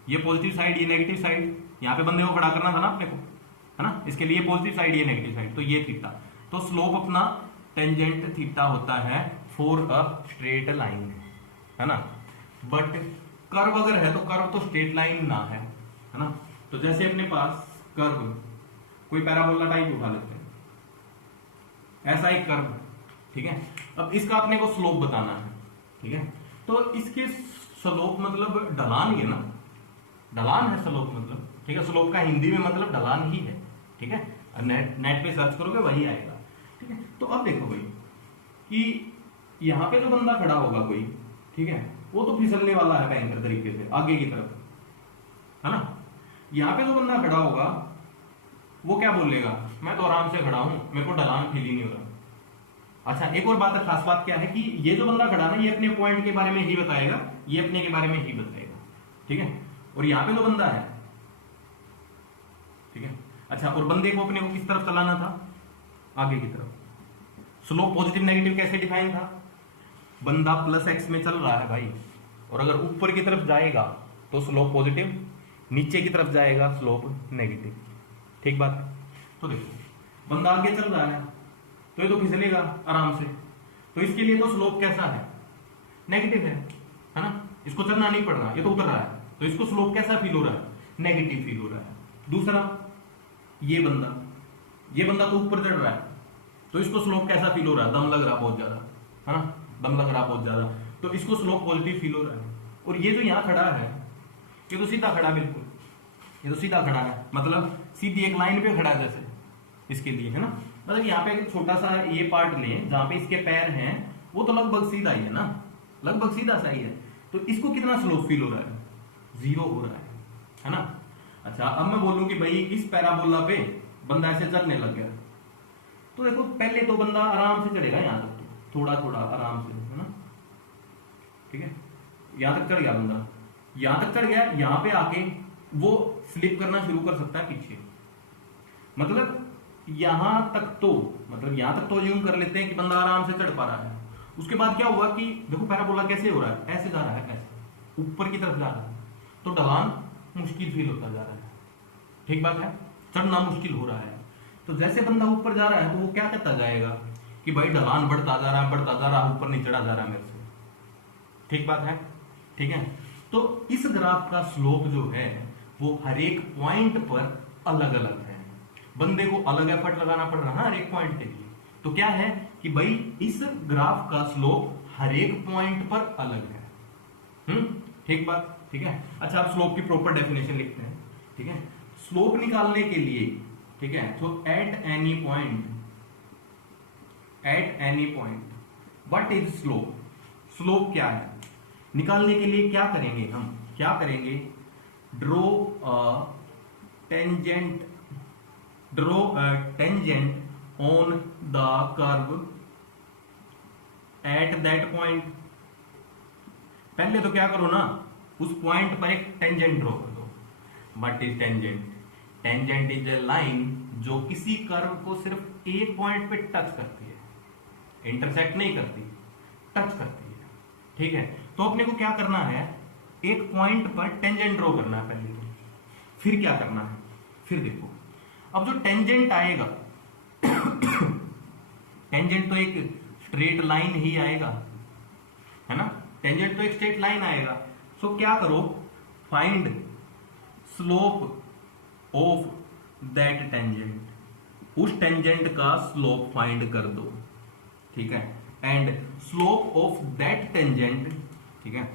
ये पॉजिटिव साइड, ये नेगेटिव साइड, यहाँ पे बंदे को खड़ा करना था ना अपने को, है ना, इसके लिए पॉजिटिव साइड, ये नेगेटिव साइड, तो ये थीटा। तो स्लोप अपना टेंजेंट थीटा होता है फॉर अ स्ट्रेट लाइन, है ना। बट कर्व अगर है तो कर्व तो स्ट्रेट लाइन ना है ना। तो जैसे अपने पास कर्व, कोई पैराबोला टाइप उठा लेते हैं, ऐसा एक कर्व, ठीक है। अब इसका अपने को स्लोप बताना है, ठीक है। तो इसके स्लोप मतलब ढलान ही है ना, ढलान है स्लोप मतलब, ठीक है। स्लोप का हिंदी में मतलब ढलान ही है, ठीक है। नेट पे सर्च करोगे वही आएगा, ठीक है। तो अब देखो भाई कि यहाँ पे जो बंदा खड़ा होगा कोई, ठीक है, वो तो फिसलने वाला है भयंकर तरीके से आगे की तरफ, है ना। यहाँ पे जो बंदा खड़ा होगा वो क्या बोलेगा? मैं तो आराम से खड़ा हूं, मेरे को ढलान फील ही नहीं हो रहा। अच्छा, एक और बात है, खास बात क्या है कि ये जो बंदा खड़ा ना, ये अपने पॉइंट के बारे में ही बताएगा, ये अपने के बारे में ही बताएगा, ठीक है। और यहाँ पे जो बंदा है, ठीक है, अच्छा, और बंदे को अपने को किस तरफ चलाना था, आगे की तरफ। स्लोप पॉजिटिव नेगेटिव कैसे डिफाइन था, बंदा प्लस एक्स में चल रहा है भाई, और अगर ऊपर की तरफ जाएगा तो स्लोप पॉजिटिव, नीचे की तरफ जाएगा स्लोप नेगेटिव। ठीक बात है। तो देखो बंदा आगे चल रहा है तो ये तो फिसलेगा आराम से, तो इसके लिए तो स्लोप कैसा है, नेगेटिव है ना, इसको चलना नहीं पड़ रहा, ये तो उतर रहा है, तो इसको स्लोप कैसा फील हो रहा है, नेगेटिव फील हो रहा है। दूसरा ये बंदा तो ऊपर चढ़ रहा है, तो इसको स्लोप कैसा फील हो रहा है, दम लग रहा बहुत ज्यादा, है ना, दम लग रहा बहुत ज्यादा, तो इसको स्लोप पॉजिटिव फील हो रहा है। और ये जो यहाँ खड़ा है ये तो सीधा खड़ा, बिल्कुल ये तो सीधा खड़ा है, मतलब सीधी एक लाइन पे खड़ा है जैसे इसके लिए, है ना, मतलब यहाँ पे एक छोटा सा ये पार्ट लें जहां पे इसके पैर हैं, वो तो लगभग सीधा ही है ना, लगभग सीधा सा ही है, तो इसको कितना स्लोप फील हो रहा है, 0 हो रहा है ना। अच्छा, अब मैं बोलूं कि भाई इस पैराबोला पे बंदा ऐसे चलने लग गया, तो देखो पहले तो बंदा आराम से चढ़ेगा यहाँ तक, तो थोड़ा थोड़ा आराम से, है ना, ठीक है, यहाँ तक चढ़ गया बंदा, यहाँ तक चढ़ गया, यहाँ पे आके वो स्लिप करना शुरू कर सकता है पीछे, मतलब यहां तक तो, मतलब यहां तक तो अज्यूम कर लेते हैं कि बंदा आराम से चढ़ पा रहा है। उसके बाद क्या हुआ कि देखो पैराबोला कैसे हो रहा है, ऐसे जा रहा है, ऐसे ऊपर की तरफ जा रहा है, तो ढलान मुश्किल फील होता जा रहा है। ठीक बात है, चढ़ना मुश्किल हो रहा है, तो जैसे बंदा ऊपर जा रहा है तो वो क्या कहता जाएगा कि भाई ढलान बढ़ता जा रहा है, बढ़ता जा रहा है, ऊपर नहीं चढ़ा जा रहा है मेरे से। ठीक बात है, ठीक है। तो इस ग्राफ का स्लोप जो है वो हर एक पॉइंट पर अलग अलग है, बंदे को अलग एफर्ट लगाना पड़ रहा है हर एक पॉइंट के लिए। तो क्या है कि भाई इस ग्राफ का स्लोप हर एक पॉइंट पर अलग है। ठीक बात, ठीक है। अच्छा, आप स्लोप की प्रॉपर डेफिनेशन लिखते हैं, ठीक है। स्लोप निकालने के लिए, ठीक है, तो at any point what is slope, slope क्या है, निकालने के लिए क्या करेंगे हम, क्या करेंगे, draw a tangent on the curve at that point. पहले तो क्या करो ना, उस पॉइंट पर एक टेंजेंट ड्रॉ कर दो। What is tangent, tangent is a line जो किसी कर्व को सिर्फ एक पॉइंट पे टच करती है, इंटरसेक्ट नहीं करती, टच करती है। ठीक है, तो अपने को क्या करना है, एक पॉइंट पर टेंजेंट ड्रॉ करना है पहले तो, फिर क्या करना है, फिर देखो अब जो टेंजेंट आएगा टेंजेंट तो एक स्ट्रेट लाइन ही आएगा, है ना, टेंजेंट तो एक स्ट्रेट लाइन आएगा। सो क्या करो, find slope of that tangent, उस टेंजेंट का स्लोप फाइंड कर दो। ठीक है, and slope of that tangent, ठीक है,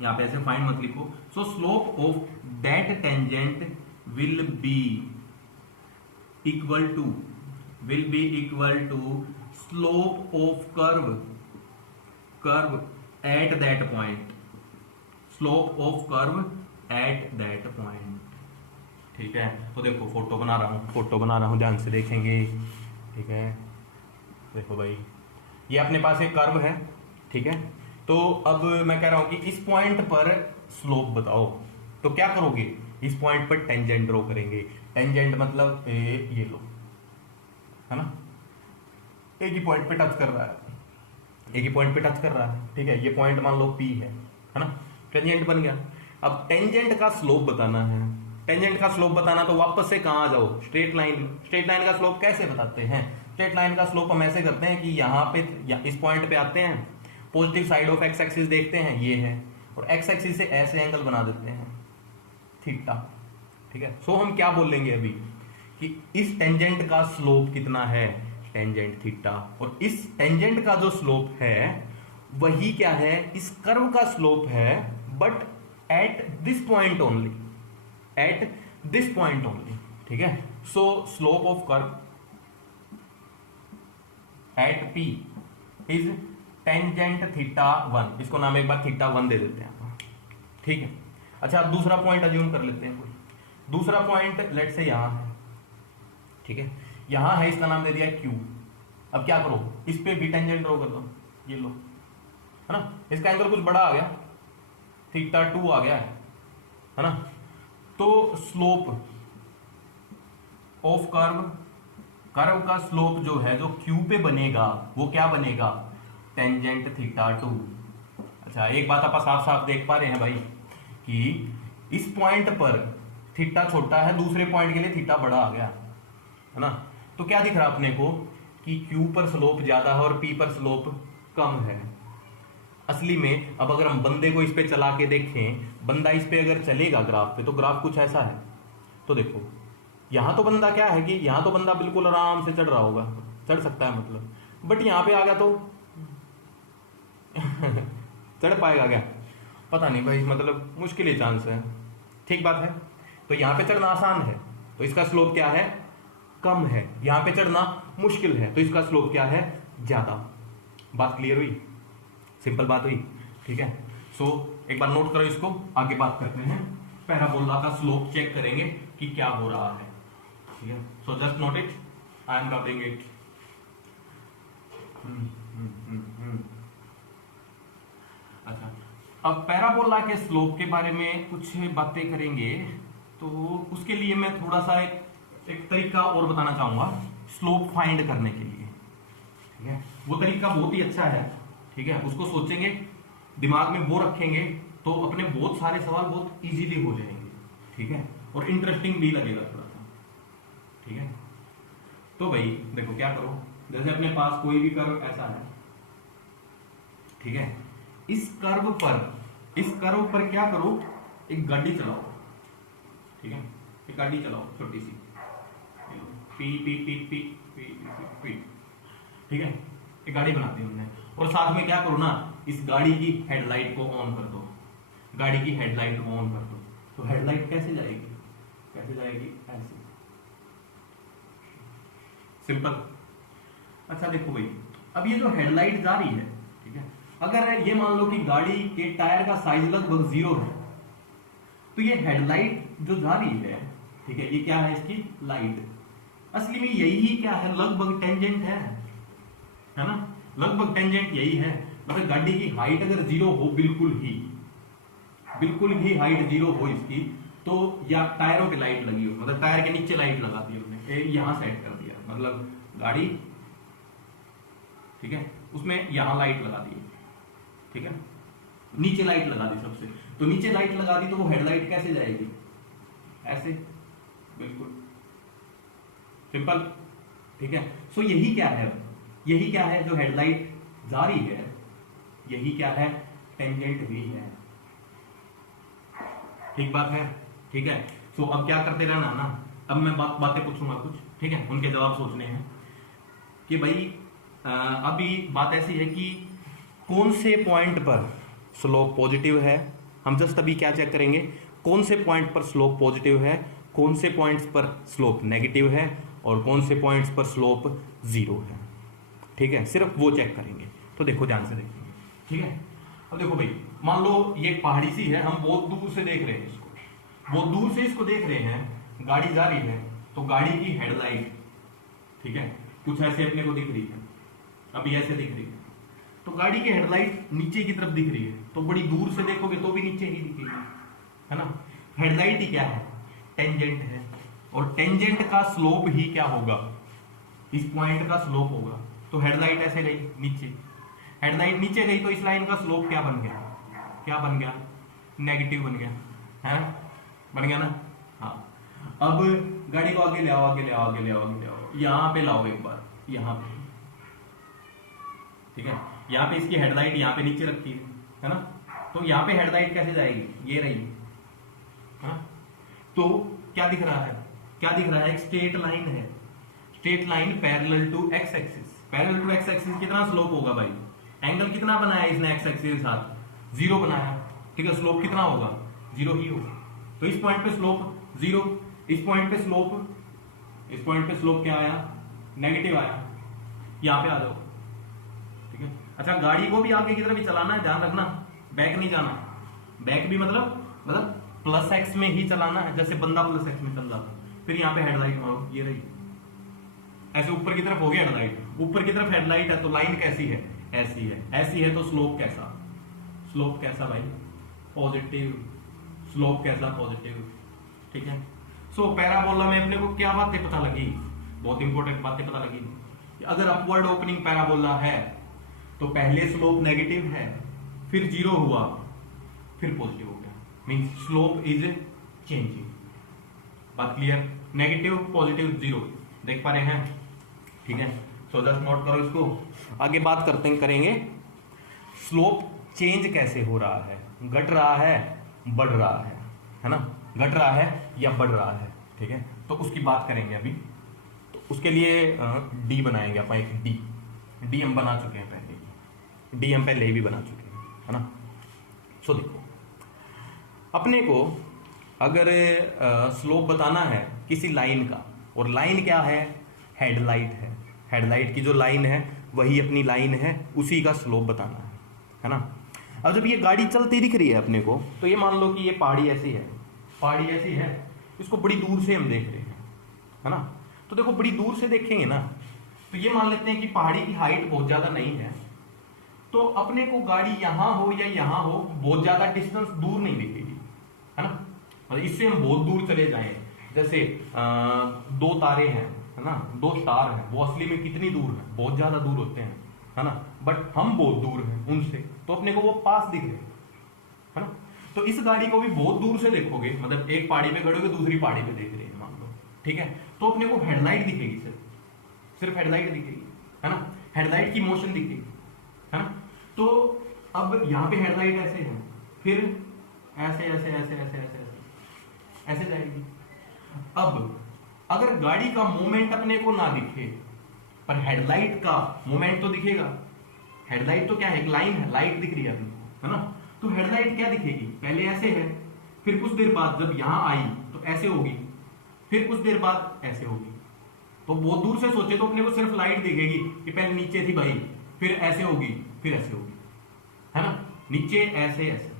यहां पे ऐसे फाइंड मत लिखो। So slope of that tangent will be equal to slope of curve at that point, slope of curve at that point. ठीक है, तो देखो फोटो बना रहा हूं, ध्यान से देखेंगे। ठीक है, देखो भाई ये अपने पास एक कर्व है, ठीक है, तो अब मैं कह रहा हूं कि इस पॉइंट पर स्लोप बताओ, तो क्या करोगे, इस पॉइंट पर टेंजेंट ड्रॉ करेंगे। टेंजेंट मतलब ये लो, है ना, एक ही पॉइंट पे टच कर रहा है, ठीक है, ये पॉइंट मान लो P है ना, टेंजेंट बन गया। अब टेंजेंट का स्लोप बताना है, टेंजेंट का स्लोप बताना तो वापस से कहां आ जाओ, स्ट्रेट लाइन का स्लोप कैसे बताते हैं, स्ट्रेट लाइन का स्लोप हम ऐसे करते हैं कि यहाँ पे इस पॉइंट पे आते हैं, positive side of x axis देखते हैं, ये है, और एक्स एक्सिस से ऐसे एंगल बना देते हैं थीटा। ठीक है, सो हम क्या बोल लेंगे अभी कि इस टेंजेंट का स्लोप कितना है, टेंजेंट थीटा, और इस टेंजेंट का जो स्लोप है वही क्या है, इस कर्व का स्लोप है, but at this point only, ठीक है। सो slope of curve eight P is tangent theta 1, इसको नाम एक बार थीटा 1 दे देते हैं, ठीक है। अच्छा, अब दूसरा पॉइंट अज्यूम कर लेते हैं, कोई दूसरा पॉइंट लेट से यहां है, ठीक है, यहां है, इसका नाम दे दिया Q। अब क्या करो, इस पे भी टेंजेंट ड्रॉ कर दो, ये लो, है ना, इसका एंगल कुछ बड़ा आ गया, थीटा 2 आ गया है ना, तो स्लोप ऑफ कर्व, कर्व का स्लोप जो है जो क्यू पे बनेगा वो क्या बनेगा, टेंजेंट थीटा 2। अच्छा एक बात आप साफ साफ देख पा रहे हैं भाई कि इस पॉइंट पर थीटा छोटा है, दूसरे पॉइंट के लिए थीटा बड़ा आ गया है ना। तो क्या दिख रहा अपने को कि क्यू पर स्लोप ज्यादा है और पी पर स्लोप कम है। असली में अब अगर हम बंदे को इस पे चला के देखें, बंदा इस पे अगर चलेगा ग्राफ पे तो ग्राफ कुछ ऐसा है। तो देखो यहां तो बंदा क्या है कि यहां तो बंदा बिल्कुल आराम से चढ़ रहा होगा, चढ़ सकता है मतलब, बट यहां पे आ गया तो चढ़ पाएगा क्या, पता नहीं भाई, मतलब मुश्किल ही चांस है। ठीक बात है। तो यहां पे चढ़ना आसान है तो इसका स्लोप क्या है, कम है। यहां पे चढ़ना मुश्किल है तो इसका स्लोप क्या है, ज्यादा। बात क्लियर हुई, सिंपल बात हुई। ठीक है। सो एक बार नोट करो इसको, आगे बात करते हैं। पैराबोला का स्लोप चेक करेंगे कि क्या हो रहा है। ठीक है। So just note it, I am कॉपिंग it. अच्छा अब पैराबोला के स्लोप के बारे में कुछ बातें करेंगे, तो उसके लिए मैं थोड़ा सा एक तरीका और बताना चाहूंगा स्लोप फाइंड करने के लिए। ठीक है। वो तरीका बहुत ही अच्छा है। ठीक है। उसको सोचेंगे, दिमाग में वो रखेंगे तो अपने बहुत सारे सवाल बहुत इजीली हो जाएंगे। ठीक है। और इंटरेस्टिंग भी लगेगा थोड़ा सा। ठीक है। तो भाई देखो क्या करो, जैसे अपने पास कोई भी कर्व ऐसा है। ठीक है। इस कर्व पर क्या करो, एक गाड़ी चलाओ। ठीक है। एक गाड़ी चलाओ छोटी सी, पी पी पी पी पी पी। ठीक है। एक गाड़ी बनाती है हमने, और साथ में क्या करो ना, इस गाड़ी की हेडलाइट को ऑन कर दो। गाड़ी की हेडलाइट ऑन कर दो तो हेडलाइट कैसे जाएगी, कैसे जाएगी, ऐसे सिंपल। अच्छा देखो भाई, अब ये जो हेडलाइट जा रही है, ठीक है, अगर ये मान लो कि गाड़ी के टायर का साइज लगभग 0 है, तो ये हेडलाइट जो जा रही है, ठीक है, ये क्या है, इसकी लाइट। असली में यही क्या है, लगभग टेंजेंट है ना, लगभग टेंजेंट यही है। मतलब गाड़ी की हाइट अगर 0 हो, बिल्कुल ही हाइट 0 हो इसकी, तो या टायरों पे लाइट लगी हो, मतलब टायर के नीचे लाइट लगा दी हमने, यहां सेट कर दिया, मतलब गाड़ी, ठीक है, उसमें यहां लाइट लगा दी। ठीक है। नीचे लाइट लगा दी सबसे, तो नीचे लाइट लगा दी तो वो हेडलाइट कैसे जाएगी, ऐसे, बिल्कुल सिंपल। ठीक है। सो यही क्या है जो हेडलाइट जा रही है, यही क्या है, टेंजेंट भी है। ठीक बात है। ठीक है। सो अब क्या करते रहना ना, अब मैं बातें पूछूंगा कुछ, ठीक है, उनके जवाब सोचने हैं कि भाई अभी बात ऐसी है कि कौन से पॉइंट पर स्लोप पॉजिटिव है। हम जस्ट अभी क्या चेक करेंगे, कौन से पॉइंट पर स्लोप पॉजिटिव है, कौन से पॉइंट्स पर स्लोप नेगेटिव है, और कौन से पॉइंट्स पर स्लोप 0 है। ठीक है। सिर्फ वो चेक करेंगे। तो देखो ध्यान से देखिए। ठीक है। अब देखो भाई, मान लो ये पहाड़ी सी है, हम बहुत दूर से देख रहे हैं इसको, बहुत दूर से इसको देख रहे हैं, गाड़ी जा रही है, तो गाड़ी की हेडलाइट, ठीक है, कुछ ऐसे अपने को दिख रही है, अभी ऐसे दिख रही है, तो गाड़ी की हेडलाइट नीचे की तरफ दिख रही है, तो बड़ी दूर से देखोगे तो भी नीचे ही दिखेगी, है ना। हेडलाइट ही क्या है, टेंजेंट है, और टेंजेंट का स्लोप ही क्या होगा, इस पॉइंट का स्लोप होगा। तो हेडलाइट ऐसे गई नीचे, हेडलाइट नीचे गई तो इस लाइन का स्लोप क्या बन गया, नेगेटिव बन गया, है, बन गया ना। हाँ। अब गाड़ी को आगे ले आओ, यहां पे लाओ एक बार, यहां पे, ठीक है, यहाँ पे इसकी हेडलाइट यहाँ पे नीचे रखी है ना, तो यहाँ पे हेडलाइट कैसे जाएगी, ये रही, हाँ? तो क्या दिख रहा है, एक स्ट्रेट लाइन है, straight line parallel to X axis. कितना स्लोप होगा भाई, एंगल कितना बनाया इसने एक्स एक्सिस के साथ, 0 बनाया, ठीक है, स्लोप कितना होगा, 0 ही होगा। तो इस पॉइंट पे स्लोप 0, इस पॉइंट पे स्लोप क्या आया, नेगेटिव आया। यहाँ पे आ जाओ, ठीक है। अच्छा गाड़ी को भी आगे की तरफ ही चलाना है, ध्यान रखना, बैक नहीं जाना, बैक भी मतलब प्लस एक्स में ही चलाना है, जैसे बंदा प्लस एक्स में चल रहा था। फिर यहाँ पे हेडलाइट मारो, ये रही, ऐसे ऊपर की तरफ हो गया हेडलाइट, ऊपर की तरफ हेडलाइट है तो लाइन कैसी है, ऐसी है तो स्लोप कैसा भाई, पॉजिटिव, स्लोप कैसा, पॉजिटिव। ठीक है। सो पैराबोला में अपने को क्या बातें पता लगी, बहुत इंपॉर्टेंट बातें पता लगी कि अगर अपवर्ड ओपनिंग पैराबोला है तो पहले स्लोप नेगेटिव है, फिर जीरो हुआ, फिर पॉजिटिव हो गया, मींस स्लोप इज चेंजिंग। बात क्लियर? नेगेटिव पॉजिटिव जीरो, देख पा रहे हैं? ठीक है, सो जस्ट नोट करो इसको। आगे बात करेंगे स्लोप चेंज कैसे हो रहा है, घट रहा है, बढ़ रहा है ना, घट रहा है या बढ़ रहा है। ठीक है, तो उसकी बात करेंगे अभी। तो उसके लिए डी बनाएंगे अपन, एक डी हम बना चुके हैं पहले ही, डी हम पहले ही भी बना चुके हैं, है ना। सो देखो, अपने को अगर स्लोप बताना है किसी लाइन का, और लाइन क्या है, हेडलाइट है, हेडलाइट की जो लाइन है वही अपनी लाइन है, उसी का स्लोप बताना है ना। अब जब ये गाड़ी चलती दिख रही है अपने को, तो ये मान लो कि ये पहाड़ी ऐसी है, पहाड़ी ऐसी है, इसको बड़ी दूर से हम देख रहे हैं, है ना। तो देखो बड़ी दूर से देखेंगे ना, तो ये मान लेते हैं कि पहाड़ी की हाइट बहुत ज़्यादा नहीं है, तो अपने को गाड़ी यहाँ हो या यहाँ हो, बहुत ज़्यादा डिस्टेंस दूर नहीं दिखेगी, है ना। मतलब इससे हम बहुत दूर चले जाएं, जैसे दो तारे हैं, है ना, दो स्टार हैं, वो असली में कितनी दूर है, बहुत ज़्यादा दूर होते हैं, है ना, बट हम बहुत दूर हैं उनसे, तो अपने को वो पास दिख रहे हैं, है ना। तो इस गाड़ी को भी बहुत दूर से देखोगे, मतलब एक पहाड़ी पे खड़े हो दूसरी पहाड़ी पे देख रहे हैं मान लो, ठीक है, तो अपने को हेडलाइट दिखेगी, सिर्फ हेडलाइट दिखेगी, है ना, हेडलाइट की मोशन दिखेगी, है ना। तो अब यहाँ पे हेडलाइट ऐसे है, फिर ऐसे ऐसे ऐसे ऐसे ऐसे ऐसे जाएगी। अब अगर गाड़ी का मोमेंट अपने को ना दिखे, पर हेडलाइट का मोमेंट तो दिखेगा। हेडलाइट तो क्या है, एक लाइन है, लाइट दिख रही है अपने को, है ना। तो हेडलाइट क्या दिखेगी, पहले ऐसे है, फिर कुछ देर बाद जब यहां आई तो ऐसे होगी, फिर कुछ देर बाद ऐसे होगी। तो बहुत दूर से सोचे तो अपने को सिर्फ लाइट दिखेगी कि पहले नीचे थी भाई, फिर ऐसे होगी, फिर ऐसे होगी, है ना, नीचे ऐसे ऐसे,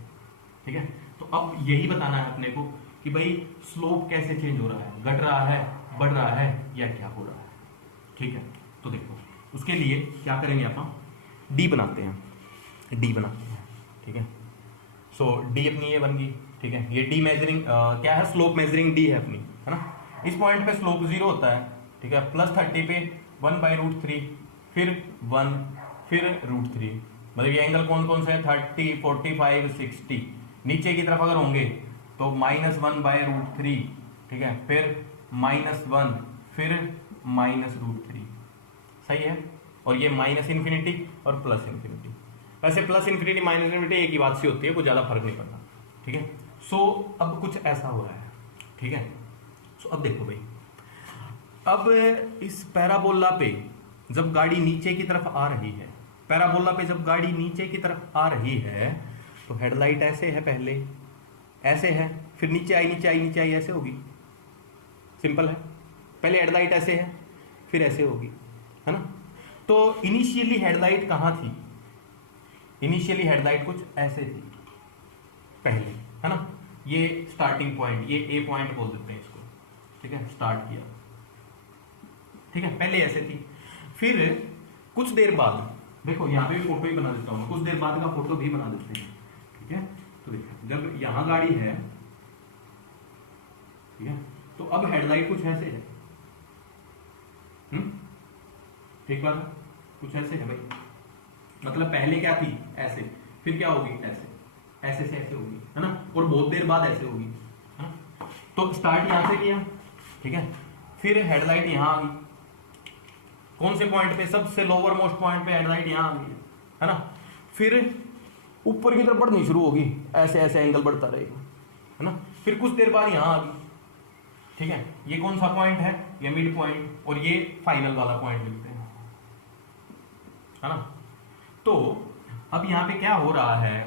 ठीक है। तो अब यही बताना है अपने को कि भाई स्लोप कैसे चेंज हो रहा है, घट रहा है, बढ़ रहा है या क्या हो रहा है, ठीक है। तो देखो उसके लिए क्या करेंगे, अपन डी बनाते हैं, डी बनाते हैं, ठीक है। सो डी अपनी ये बन गई, ठीक है। ये डी मेजरिंग क्या है, स्लोप मेजरिंग डी है अपनी, है ना। इस पॉइंट पे स्लोप 0 होता है, ठीक है, +30 पे 1/√3, फिर 1, फिर √3, मतलब ये एंगल कौन कौन से हैं, 30, 45, 60। नीचे की तरफ अगर होंगे तो -1/√3, ठीक है, फिर -1, फिर -√3, सही है। और ये -∞ और +∞। वैसे +∞, -∞ एक ही बात सी होती है, कुछ ज़्यादा फर्क नहीं पड़ता, ठीक है। सो अब कुछ ऐसा हो रहा है, ठीक है। सो अब देखो भाई, अब इस पैराबोला पे जब गाड़ी नीचे की तरफ आ रही है, पैराबोला पे जब गाड़ी नीचे की तरफ आ रही है, तो हेडलाइट ऐसे है, पहले ऐसे है, फिर नीचे आई नीचे आई नीचे आई, ऐसे होगी, सिंपल है। पहले हेडलाइट ऐसे है, फिर ऐसे होगी, है ना। तो इनिशियली हेडलाइट कहाँ थी, इनिशियली हेडलाइट कुछ ऐसे थी पहले, है ना। ये स्टार्टिंग पॉइंट, ये ए पॉइंट बोल देते हैं इसको, ठीक है, स्टार्ट किया, ठीक है, पहले ऐसे थी। फिर कुछ देर बाद, देखो यहाँ पे भी फोटो ही बना देता हूँ, कुछ देर बाद का फोटो भी बना देते हैं, ठीक है। तो देखो जब यहाँ गाड़ी है, ठीक है, तो अब हेडलाइट कुछ ऐसे है, ठीक बात, कुछ ऐसे है भाई, मतलब पहले क्या थी, ऐसे, फिर क्या होगी, ऐसे, ऐसे से ऐसे होगी, है ना, और बहुत देर बाद ऐसे होगी, है ना। तो स्टार्ट यहाँ से किया, ठीक है, फिर हेडलाइट यहाँ आ गई, कौन से पॉइंट पे, सबसे लोअर मोस्ट पॉइंट पे हेडलाइट यहाँ आ गई, है ना। फिर ऊपर की तरफ बढ़नी शुरू होगी, ऐसे ऐसे एंगल बढ़ता रहेगा, है ना। फिर कुछ देर बाद यहाँ आ गई, ठीक है। ये कौन सा पॉइंट है, ये मिड पॉइंट, और ये फाइनल वाला पॉइंट लिखते हैं, है ना। तो अब यहाँ पे क्या हो रहा है,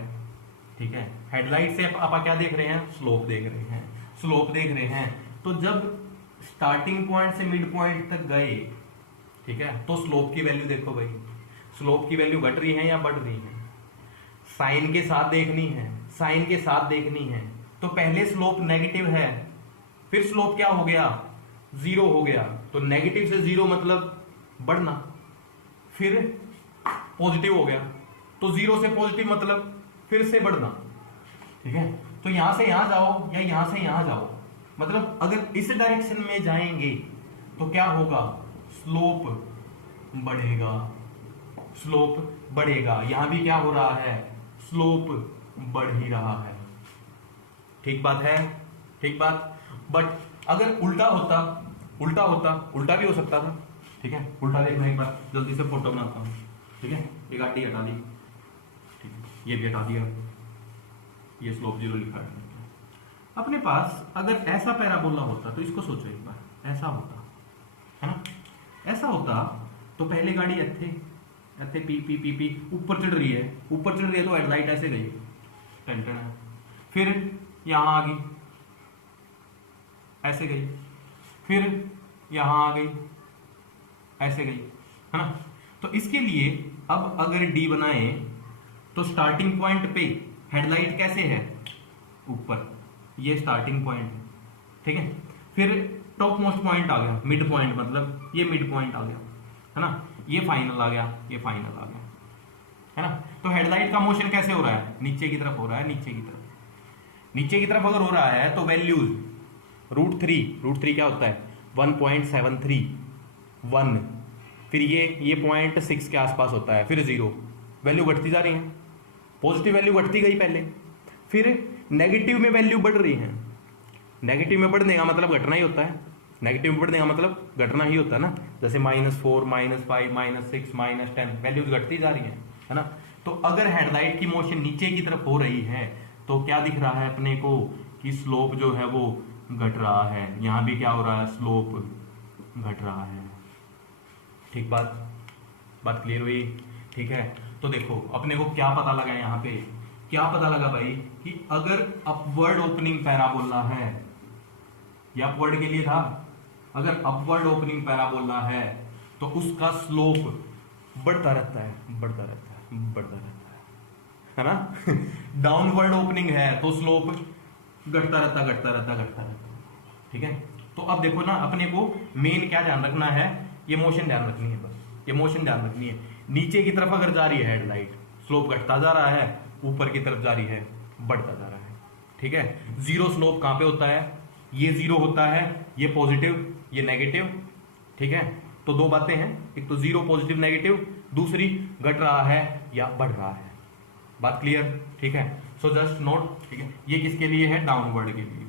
ठीक है, हेडलाइट से आप क्या देख रहे हैं, स्लोप देख रहे हैं, स्लोप देख रहे हैं। तो जब स्टार्टिंग पॉइंट से मिड पॉइंट तक गए, ठीक है, तो स्लोप की वैल्यू देखो भाई, स्लोप की वैल्यू घट रही है या बढ़ रही है, साइन के साथ देखनी है, साइन के साथ देखनी है। तो पहले स्लोप नेगेटिव है, फिर स्लोप क्या हो गया, 0 हो गया, तो नेगेटिव से 0 मतलब बढ़ना, फिर पॉजिटिव हो गया, तो 0 से पॉजिटिव मतलब फिर से बढ़ना, ठीक है। तो यहां से यहां जाओ या यहां से यहां जाओ, मतलब अगर इस डायरेक्शन में जाएंगे तो क्या होगा, स्लोप बढ़ेगा, स्लोप बढ़ेगा। यहां भी क्या हो रहा है, स्लोप बढ़ ही रहा है। ठीक बात है, ठीक बात। बट अगर उल्टा होता, उल्टा भी हो सकता था। ठीक है, उल्टा देखना, एक बार जल्दी से फोटो बनाता हूं। ठीक है, ये गाड़ी हटा दी, ठीक है, ये भी हटा दिया, ये स्लोप 0 लिखा है। अपने पास अगर ऐसा पैराबोला होता तो इसको सोचो एक बार, ऐसा होता है ना, ऐसा होता तो पहले गाड़ी ऐसे पी पी पी पी ऊपर चढ़ रही है, ऊपर चढ़ रही है तो हेडलाइट ऐसे गई, टेंशन है, फिर यहां आ गई, ऐसे गई, फिर यहां आ गई, ऐसे गई, है ना। तो इसके लिए अब अगर डी बनाए तो स्टार्टिंग पॉइंट पे हेडलाइट कैसे है, ऊपर, ये स्टार्टिंग पॉइंट, ठीक है। फिर टॉप मोस्ट पॉइंट आ गया, मिड पॉइंट, मतलब ये मिड पॉइंट आ गया, है ना, ये फाइनल आ गया, ये फाइनल आ गया, है ना। तो हेडलाइट का मोशन कैसे हो रहा है, नीचे की तरफ हो रहा है, नीचे की तरफ। नीचे की तरफ अगर हो रहा है तो वैल्यूज √3 क्या होता है 1.731, फिर ये 0.6 के आसपास होता है, फिर 0, वैल्यू घटती जा रही है, पॉजिटिव वैल्यू घटती गई पहले, फिर नेगेटिव में वैल्यू बढ़ रही है। नेगेटिव में बढ़ने का मतलब घटना ही होता है, नेगेटिव में बढ़ने का मतलब घटना ही होता है ना, जैसे -4 -5 -6 -10 वैल्यूज घटती जा रही है ना। तो अगर हेडलाइट की मोशन नीचे की तरफ हो रही है तो क्या दिख रहा है अपने को कि स्लोप जो है वो घट रहा है। यहां भी क्या हो रहा है, स्लोप घट रहा है। ठीक, बात क्लियर हुई, ठीक है। तो देखो अपने को क्या पता लगा, यहाँ पे क्या पता लगा भाई कि अगर अपवर्ड ओपनिंग पैराबोला है, या अपवर्ड के लिए था, अगर अपवर्ड ओपनिंग पैराबोला है तो उसका स्लोप बढ़ता रहता है, बढ़ता रहता है, बढ़ता रहता है ना। डाउनवर्ड ओपनिंग है तो स्लोप घटता रहता, घटता रहता, घटता रहता, ठीक है। तो अब देखो ना, अपने को मेन क्या ध्यान रखना है, ये मोशन ध्यान रखनी है, बस ये मोशन ध्यान रखनी है। नीचे की तरफ अगर जा रही है हेडलाइट, स्लोप घटता जा रहा है, ऊपर की तरफ जा रही है, बढ़ता जा रहा है, ठीक है। 0 स्लोप कहां पे होता है, ये 0 होता है, ये पॉजिटिव, ये नेगेटिव, ठीक है। तो दो बातें हैं, एक तो 0 पॉजिटिव नेगेटिव, दूसरी घट रहा है या बढ़ रहा है। बात क्लियर, ठीक है। सो जस्ट नोट, ठीक है। ये किसके लिए है, डाउनवर्ड के लिए।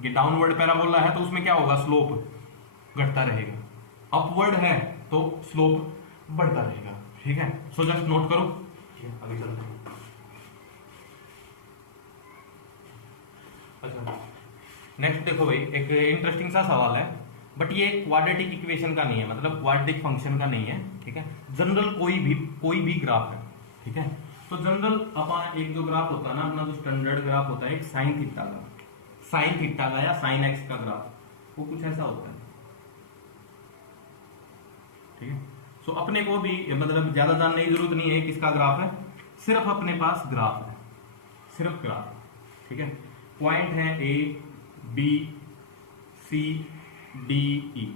ये डाउनवर्ड पैराबोला है तो उसमें क्या होगा, स्लोप घटता रहेगा। अपवर्ड है तो स्लोप बढ़ता रहेगा, ठीक है। सो जस्ट नोट करो, आगे चलते हैं। अच्छा, नेक्स्ट देखो भाई, एक इंटरेस्टिंग सा सवाल है, बट ये क्वाड्रेटिक इक्वेशन का नहीं है, मतलब क्वाड्रेटिक फंक्शन का नहीं है, ठीक है। जनरल कोई भी ग्राफ है, ठीक है। तो जनरल अपना एक जो ग्राफ होता है ना, अपना जो स्टैंडर्ड ग्राफ होता है, एक साइन थीटा का या साइन एक्स का ग्राफ, वो कुछ ऐसा होता है, ठीक है। सो अपने को भी मतलब ज्यादा जानने की जरूरत नहीं है किसका ग्राफ है, सिर्फ अपने पास ग्राफ है, सिर्फ ग्राफ, ठीक है। पॉइंट है A B C D E,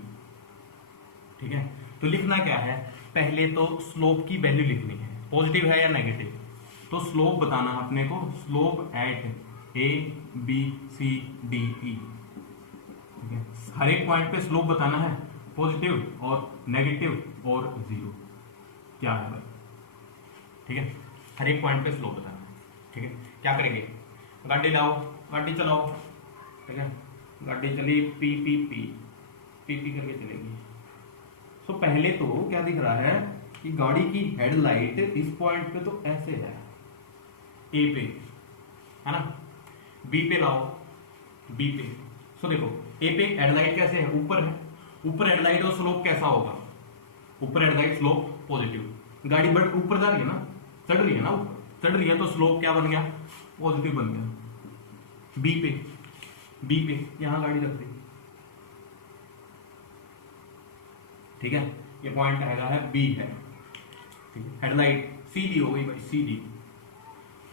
ठीक है। तो लिखना क्या है, पहले तो स्लोप की वैल्यू लिखनी है, पॉजिटिव है या नेगेटिव, तो स्लोप बताना अपने को, slope eight A B C D E, ठीक है। हर एक पॉइंट पे स्लोप बताना है, पॉजिटिव और नेगेटिव और 0 क्या है भाई, ठीक है। हर एक पॉइंट पे स्लोप बताना है, ठीक है। क्या करेंगे, गाड़ी लाओ, गाड़ी चलाओ, ठीक है। गाड़ी चली पी पी पी पी पी करके चलेगी। सो पहले तो क्या दिख रहा है कि गाड़ी की हेडलाइट इस पॉइंट पे तो ऐसे है, ए पे, है ना। बी पे लाओ, बी पे। सो देखो ए पे हेडलाइट कैसे है, ऊपर है, ऊपर हेडलाइट और स्लोप कैसा होगा, ऊपर हेडलाइट स्लोप पॉजिटिव, गाड़ी बढ़ ऊपर जा रही है ना, चढ़ रही है ना, ऊपर चढ़ रही है, तो स्लोप क्या बन गया, पॉजिटिव बन गया। बी पे यहां गाड़ी रख दी, ठीक है। ये पॉइंट है बी है, ठीक है। हेडलाइट सीधी हो गई भाई, सीधी,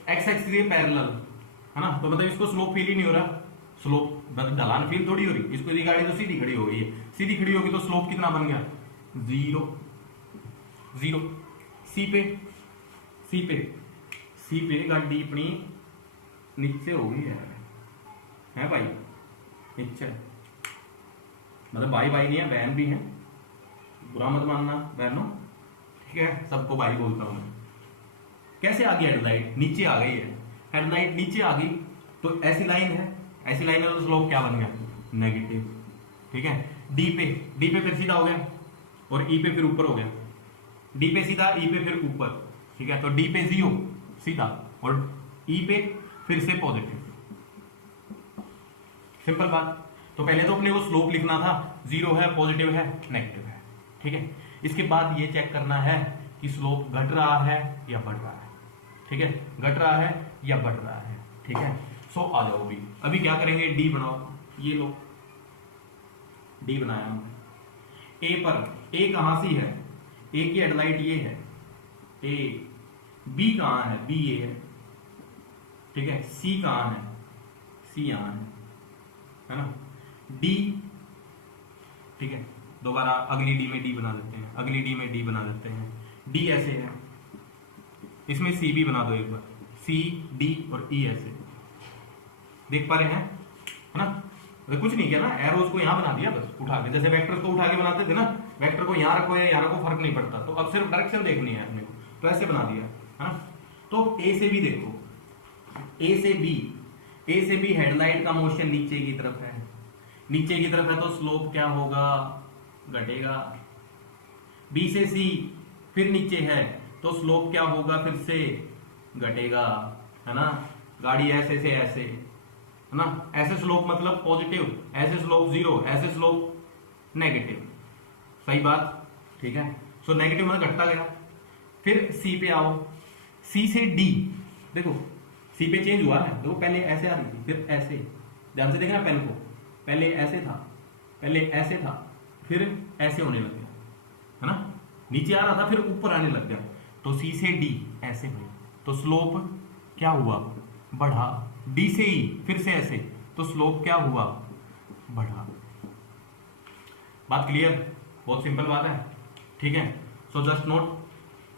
एक्स एक्सिस के पैरेलल, है ना। तो मतलब इसको स्लोप फील ही नहीं हो रहा, स्लोप ढलान फील थोड़ी हो रही, इसको ये गाड़ी तो सीधी खड़ी हो गई है, सीधी खड़ी होगी तो स्लोप कितना बन गया, 0। सी पे गाड़ी अपनी नीचे हो गई है भाई, नीचे, मतलब भाई भाई नहीं है, बहन भी है, बुरा मत मानना बहनों, ठीक है, सबको भाई बोलता हूँ मैं। कैसे आ गई हेडलाइट, नीचे आ गई है, हेडलाइट नीचे आ गई तो ऐसी लाइन है, ऐसी लाइन है तो स्लोप क्या बन गया, नेगेटिव, ठीक है। डी पे फिर सीधा हो गया और ई पे फिर ऊपर हो गया, डी पे सीधा, ई पे फिर ऊपर, ठीक है। तो डी पे 0 सीधा और ई पे फिर से पॉजिटिव, सिंपल बात। तो पहले तो अपने को स्लोप लिखना था, 0 है, पॉजिटिव है, नेगेटिव है, ठीक है। इसके बाद ये चेक करना है कि स्लोप घट रहा है या बढ़ रहा है, ठीक है, घट रहा है या बढ़ रहा है, ठीक है। सो आ जाओ भी, अभी क्या करेंगे, डी बनाओ, ये लो डी बनाया हमने। ए पर, ए कहां सी है, ए की हेडलाइट ये है, ए, बी कहां है, बी ये है, ठीक है, सी कहां है, सी यहां है ना, डी, ठीक है, दोबारा अगली डी में डी बना देते हैं, अगली डी में डी बना देते हैं, डी ऐसे है, इसमें सी भी बना दो एक बार, सी डी और ई ऐसे, देख पा रहे हैं, है ना। तो कुछ नहीं किया ना, एरोज को यहां बना दिया बस उठा के, जैसे वेक्टर्स को उठा के बनाते थे ना, वेक्टर को यहां रखो या यहां रखो फर्क नहीं पड़ता, तो अब सिर्फ डायरेक्शन देखनी है अपने को, तो ऐसे बना दिया, है ना। तो ए से भी देखो, ए से बी हेडलाइट का मोशन नीचे की तरफ है, नीचे की तरफ है तो स्लोप क्या होगा, घटेगा। बी से सी फिर नीचे है तो स्लोप क्या होगा, फिर से घटेगा, है ना। गाड़ी ऐसे से ऐसे, है ना, ऐसे स्लोप मतलब पॉजिटिव, ऐसे स्लोप 0, ऐसे स्लोप नेगेटिव, सही बात, ठीक है। सो नेगेटिव मतलब घटता गया। फिर सी पे आओ, सी से डी, देखो सी पे चेंज हुआ है, देखो पहले ऐसे आ रही थी, फिर ऐसे, ध्यान से देखना पेन को, पहले ऐसे था, पहले ऐसे था, फिर ऐसे होने लग गया, है ना, नीचे आ रहा था फिर ऊपर आने लग गया, तो सी से डी ऐसे हुई, तो स्लोप क्या हुआ, बढ़ा। डी से ई फिर से ऐसे, तो स्लोप क्या हुआ, बढ़ा। बात क्लियर, बहुत सिंपल बात है, ठीक है। So just note.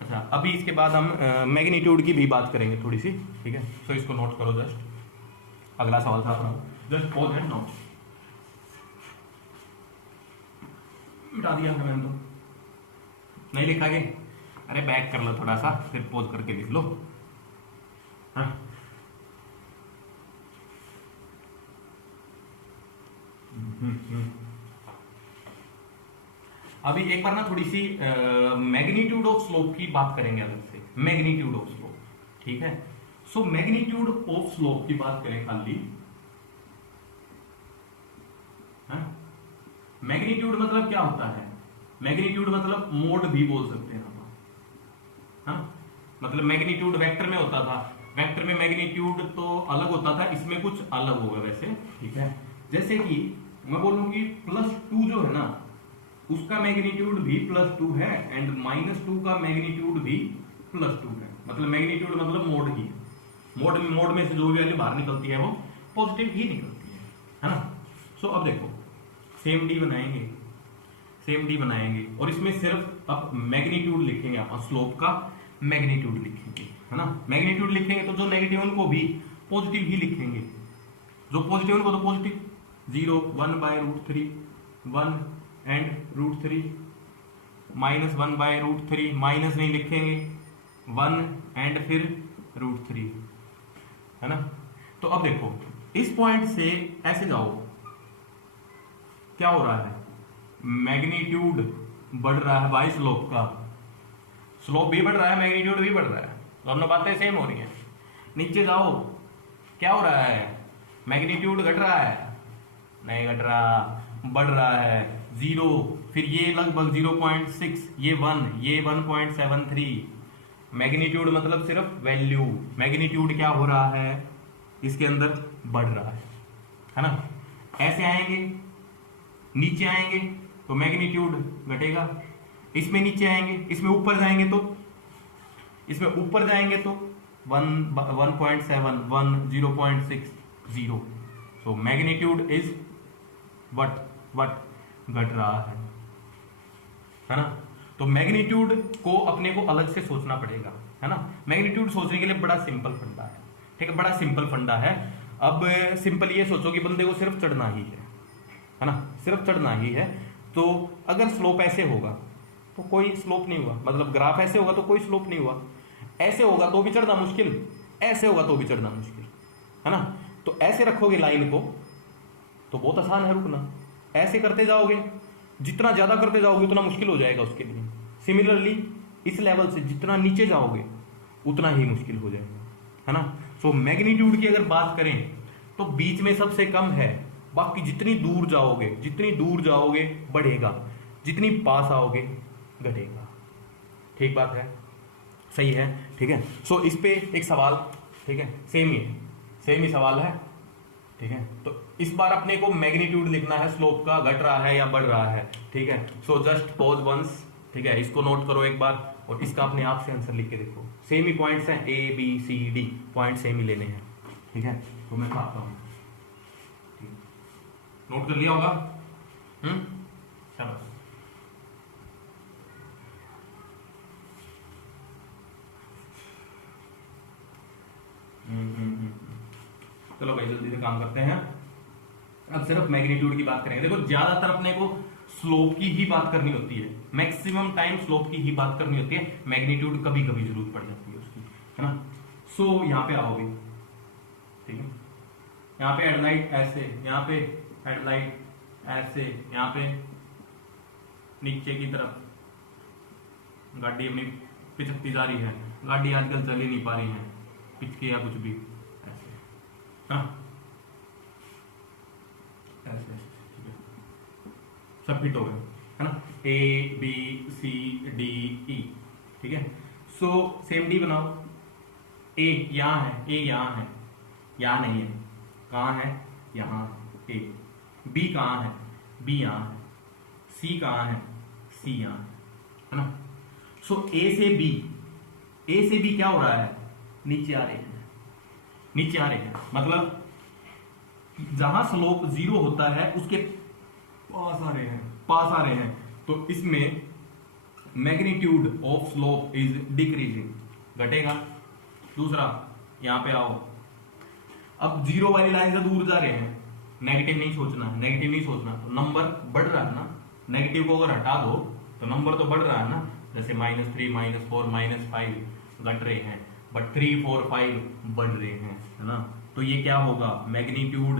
अच्छा, अभी इसके बाद हम मैग्नीट्यूड की भी बात करेंगे थोड़ी सी, ठीक है। सो इसको नोट करो, जस्ट अगला सवाल था अपना, जस्ट पॉज एंड नोट। मिटा दिया मैंने, तो नहीं लिखा के, अरे बैक कर लो थोड़ा सा, फिर पॉज करके लिख लो, हाँ। अभी एक बार ना थोड़ी सी मैग्नीट्यूड ऑफ स्लोप की बात करेंगे अलग से, मैग्नीट्यूड ऑफ स्लोप, ठीक है। सो मैग्नीट्यूड ऑफ स्लोप की बात करें खाली, मैग्नीट्यूड मतलब क्या होता है, मैग्नीट्यूड मतलब मोड भी बोल सकते हैं हम, हाँ। मतलब मैग्नीट्यूड वेक्टर में होता था, वेक्टर में मैग्नीट्यूड तो अलग होता था, इसमें कुछ अलग होगा वैसे, ठीक है। जैसे कि मैं बोलूंगी +2 जो है ना, उसका मैग्नीट्यूड भी +2 है, एंड -2 का मैग्नीट्यूड भी +2 है, मतलब मैग्नीट्यूड मतलब मोड ही है, मोड में से जो भी वैल्यू बाहर निकलती है वो पॉजिटिव ही निकलती है ना। सो अब देखो, सेम डी बनाएंगे और इसमें सिर्फ अब मैग्नीट्यूड लिखेंगे, आप स्लोप का मैग्नीट्यूड लिखेंगे, है ना। मैग्नीट्यूड लिखेंगे तो जो नेगेटिव उनको भी पॉजिटिव ही लिखेंगे, जो पॉजिटिव उनको तो पॉजिटिव, 0, 1/√3, 1 एंड √3, -1/√3, माइनस नहीं लिखेंगे, 1 एंड फिर √3, है ना। तो अब देखो इस पॉइंट से ऐसे जाओ, क्या हो रहा है, मैग्नीट्यूड बढ़ रहा है भाई स्लोप का, स्लोप भी बढ़ रहा है, मैग्नीट्यूड भी बढ़ रहा है, दोनों बातें सेम हो रही हैं। नीचे जाओ, क्या हो रहा है, मैग्नीट्यूड घट रहा है, नहीं घट रहा, बढ़ रहा है, 0, फिर ये लगभग 0.6, ये 1, ये 1.73, मैग्नीट्यूड मतलब सिर्फ वैल्यू, मैग्नीट्यूड क्या हो रहा है, इसके अंदर बढ़ रहा है ना। ऐसे आएंगे, नीचे आएंगे तो मैग्नीट्यूड घटेगा, इसमें नीचे आएंगे, इसमें ऊपर जाएंगे तो 1.7, 1, 0.6, 0। सो मैग्नीट्यूड इज वट घट रहा है ना। तो मैग्नीट्यूड को अपने को अलग से सोचना पड़ेगा, है ना। मैग्नीट्यूड सोचने के लिए बड़ा सिंपल फंडा है, ठीक है, बड़ा सिंपल फंडा है। अब सिंपल ये सोचो कि बंदे को सिर्फ चढ़ना ही है, है ना, सिर्फ चढ़ना ही है। तो अगर स्लोप ऐसे होगा तो कोई स्लोप नहीं हुआ, मतलब ग्राफ ऐसे होगा तो कोई स्लोप नहीं हुआ, ऐसे होगा तो भी चढ़ना मुश्किल, ऐसे होगा तो भी चढ़ना मुश्किल, है ना। तो ऐसे रखोगे लाइन को तो बहुत आसान है रुकना, ऐसे करते जाओगे, जितना ज़्यादा करते जाओगे उतना मुश्किल हो जाएगा उसके लिए। सिमिलरली इस लेवल से जितना नीचे जाओगे उतना ही मुश्किल हो जाएगा, है ना। सो मैग्नीट्यूड की अगर बात करें तो बीच में सबसे कम है, बाकी जितनी दूर जाओगे बढ़ेगा, जितनी पास आओगे घटेगा। ठीक बात है, सही है, ठीक है। सो इस पे एक सवाल, ठीक है, सेम ही सवाल है, ठीक है। तो इस बार अपने को मैग्नीट्यूड लिखना है स्लोप का, घट रहा है या बढ़ रहा है, ठीक है। सो जस्ट पॉज वंस, ठीक है, इसको नोट करो एक बार और इसका अपने आप से आंसर लिख के देखो। सेम ही पॉइंट्स हैं, A B C D point same ही लेने हैं, ठीक है। तो मैं खाता हूँ, नोट कर लिया होगा, शाबाश। चलो भाई जल्दी से काम करते हैं। अब सिर्फ मैग्नीट्यूड की बात करेंगे। देखो ज्यादातर अपने को स्लोप की ही बात करनी होती है, मैक्सिमम टाइम स्लोप की ही बात करनी होती है, मैग्नीट्यूड कभी कभी जरूरत पड़ जाती है उसकी, है ना। सो यहाँ पे आओगे, ठीक है, यहाँ पे हेडलाइट ऐसे, यहाँ पे हेडलाइट ऐसे, यहाँ पे नीचे की तरफ गाड़ी अपनी पिचकती जा रही है, गाड़ी आजकल चल ही नहीं पा रही है, पिचके या कुछ भी ऐसे, हाँ ऐसे, ठीक है, सब फिट हो गए, है ना। A B C D E, ठीक है। सो सेम D बनाओ, A यहाँ है, A यहाँ है, यहाँ नहीं है, कहाँ है, यहाँ A। B कहाँ है, B यहाँ है, C कहाँ है, C यहाँ है ना। सो A से B क्या हो रहा है, नीचे आ रहे हैं, मतलब जहां स्लोप 0 होता है उसके पास आ रहे हैं, तो इसमें magnitude of slope is decreasing, घटेगा। दूसरा यहां पे आओ, अब 0 वाली लाइन से दूर जा रहे हैं, नेगेटिव नहीं सोचना, तो नंबर बढ़ रहा है ना, नेगेटिव को अगर हटा दो तो नंबर तो बढ़ रहा है ना, जैसे -3 -4 -5 घट रहे हैं, बट 3 4 5 बढ़ रहे हैं, है ना। तो ये क्या होगा, मैग्नीट्यूड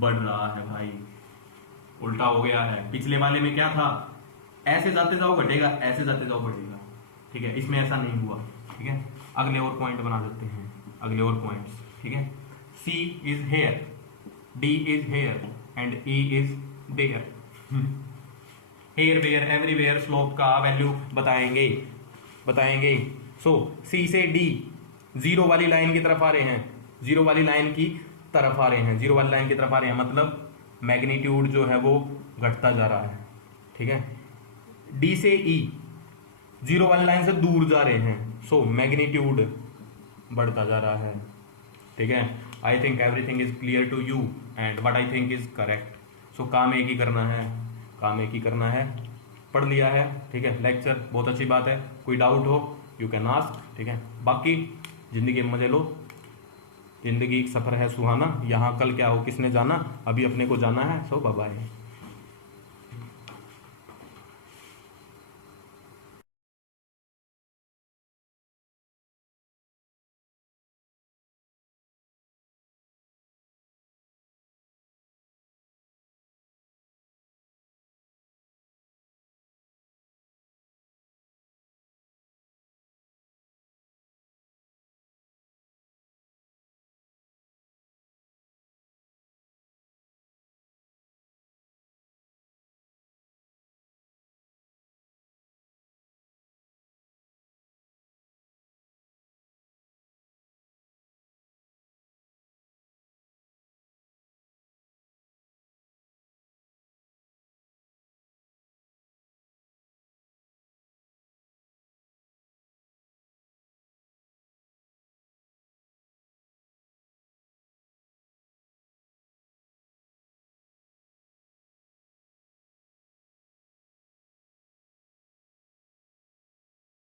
बढ़ रहा है भाई, उल्टा हो गया है। पिछले वाले में क्या था, ऐसे जाते जाओ घटेगा, ऐसे जाते जाओ बढ़ेगा, ठीक है, इसमें ऐसा नहीं हुआ, ठीक है। अगले और पॉइंट बना देते हैं, अगले और पॉइंट्स, ठीक है। C is here, D is here and E is there. Here where everywhere slope का वैल्यू बताएंगे। सो C से D 0 वाली लाइन की तरफ आ रहे हैं, 0 वाली लाइन की तरफ आ रहे हैं, मतलब मैग्नीट्यूड जो है वो घटता जा रहा है, ठीक है। D से E 0 वाली लाइन से दूर जा रहे हैं, सो मैग्नीट्यूड बढ़ता जा रहा है, ठीक है। I think everything is clear to you and what I think is correct. So काम एक ही करना है, पढ़ लिया है, ठीक है। लेक्चर बहुत अच्छी बात है, कोई डाउट हो यू कैन आस्क, ठीक है। बाकी जिंदगी में मजे लो, जिंदगी एक सफ़र है सुहाना, यहाँ कल क्या हो किसने जाना, अभी अपने को जाना है। सो बाय बाय।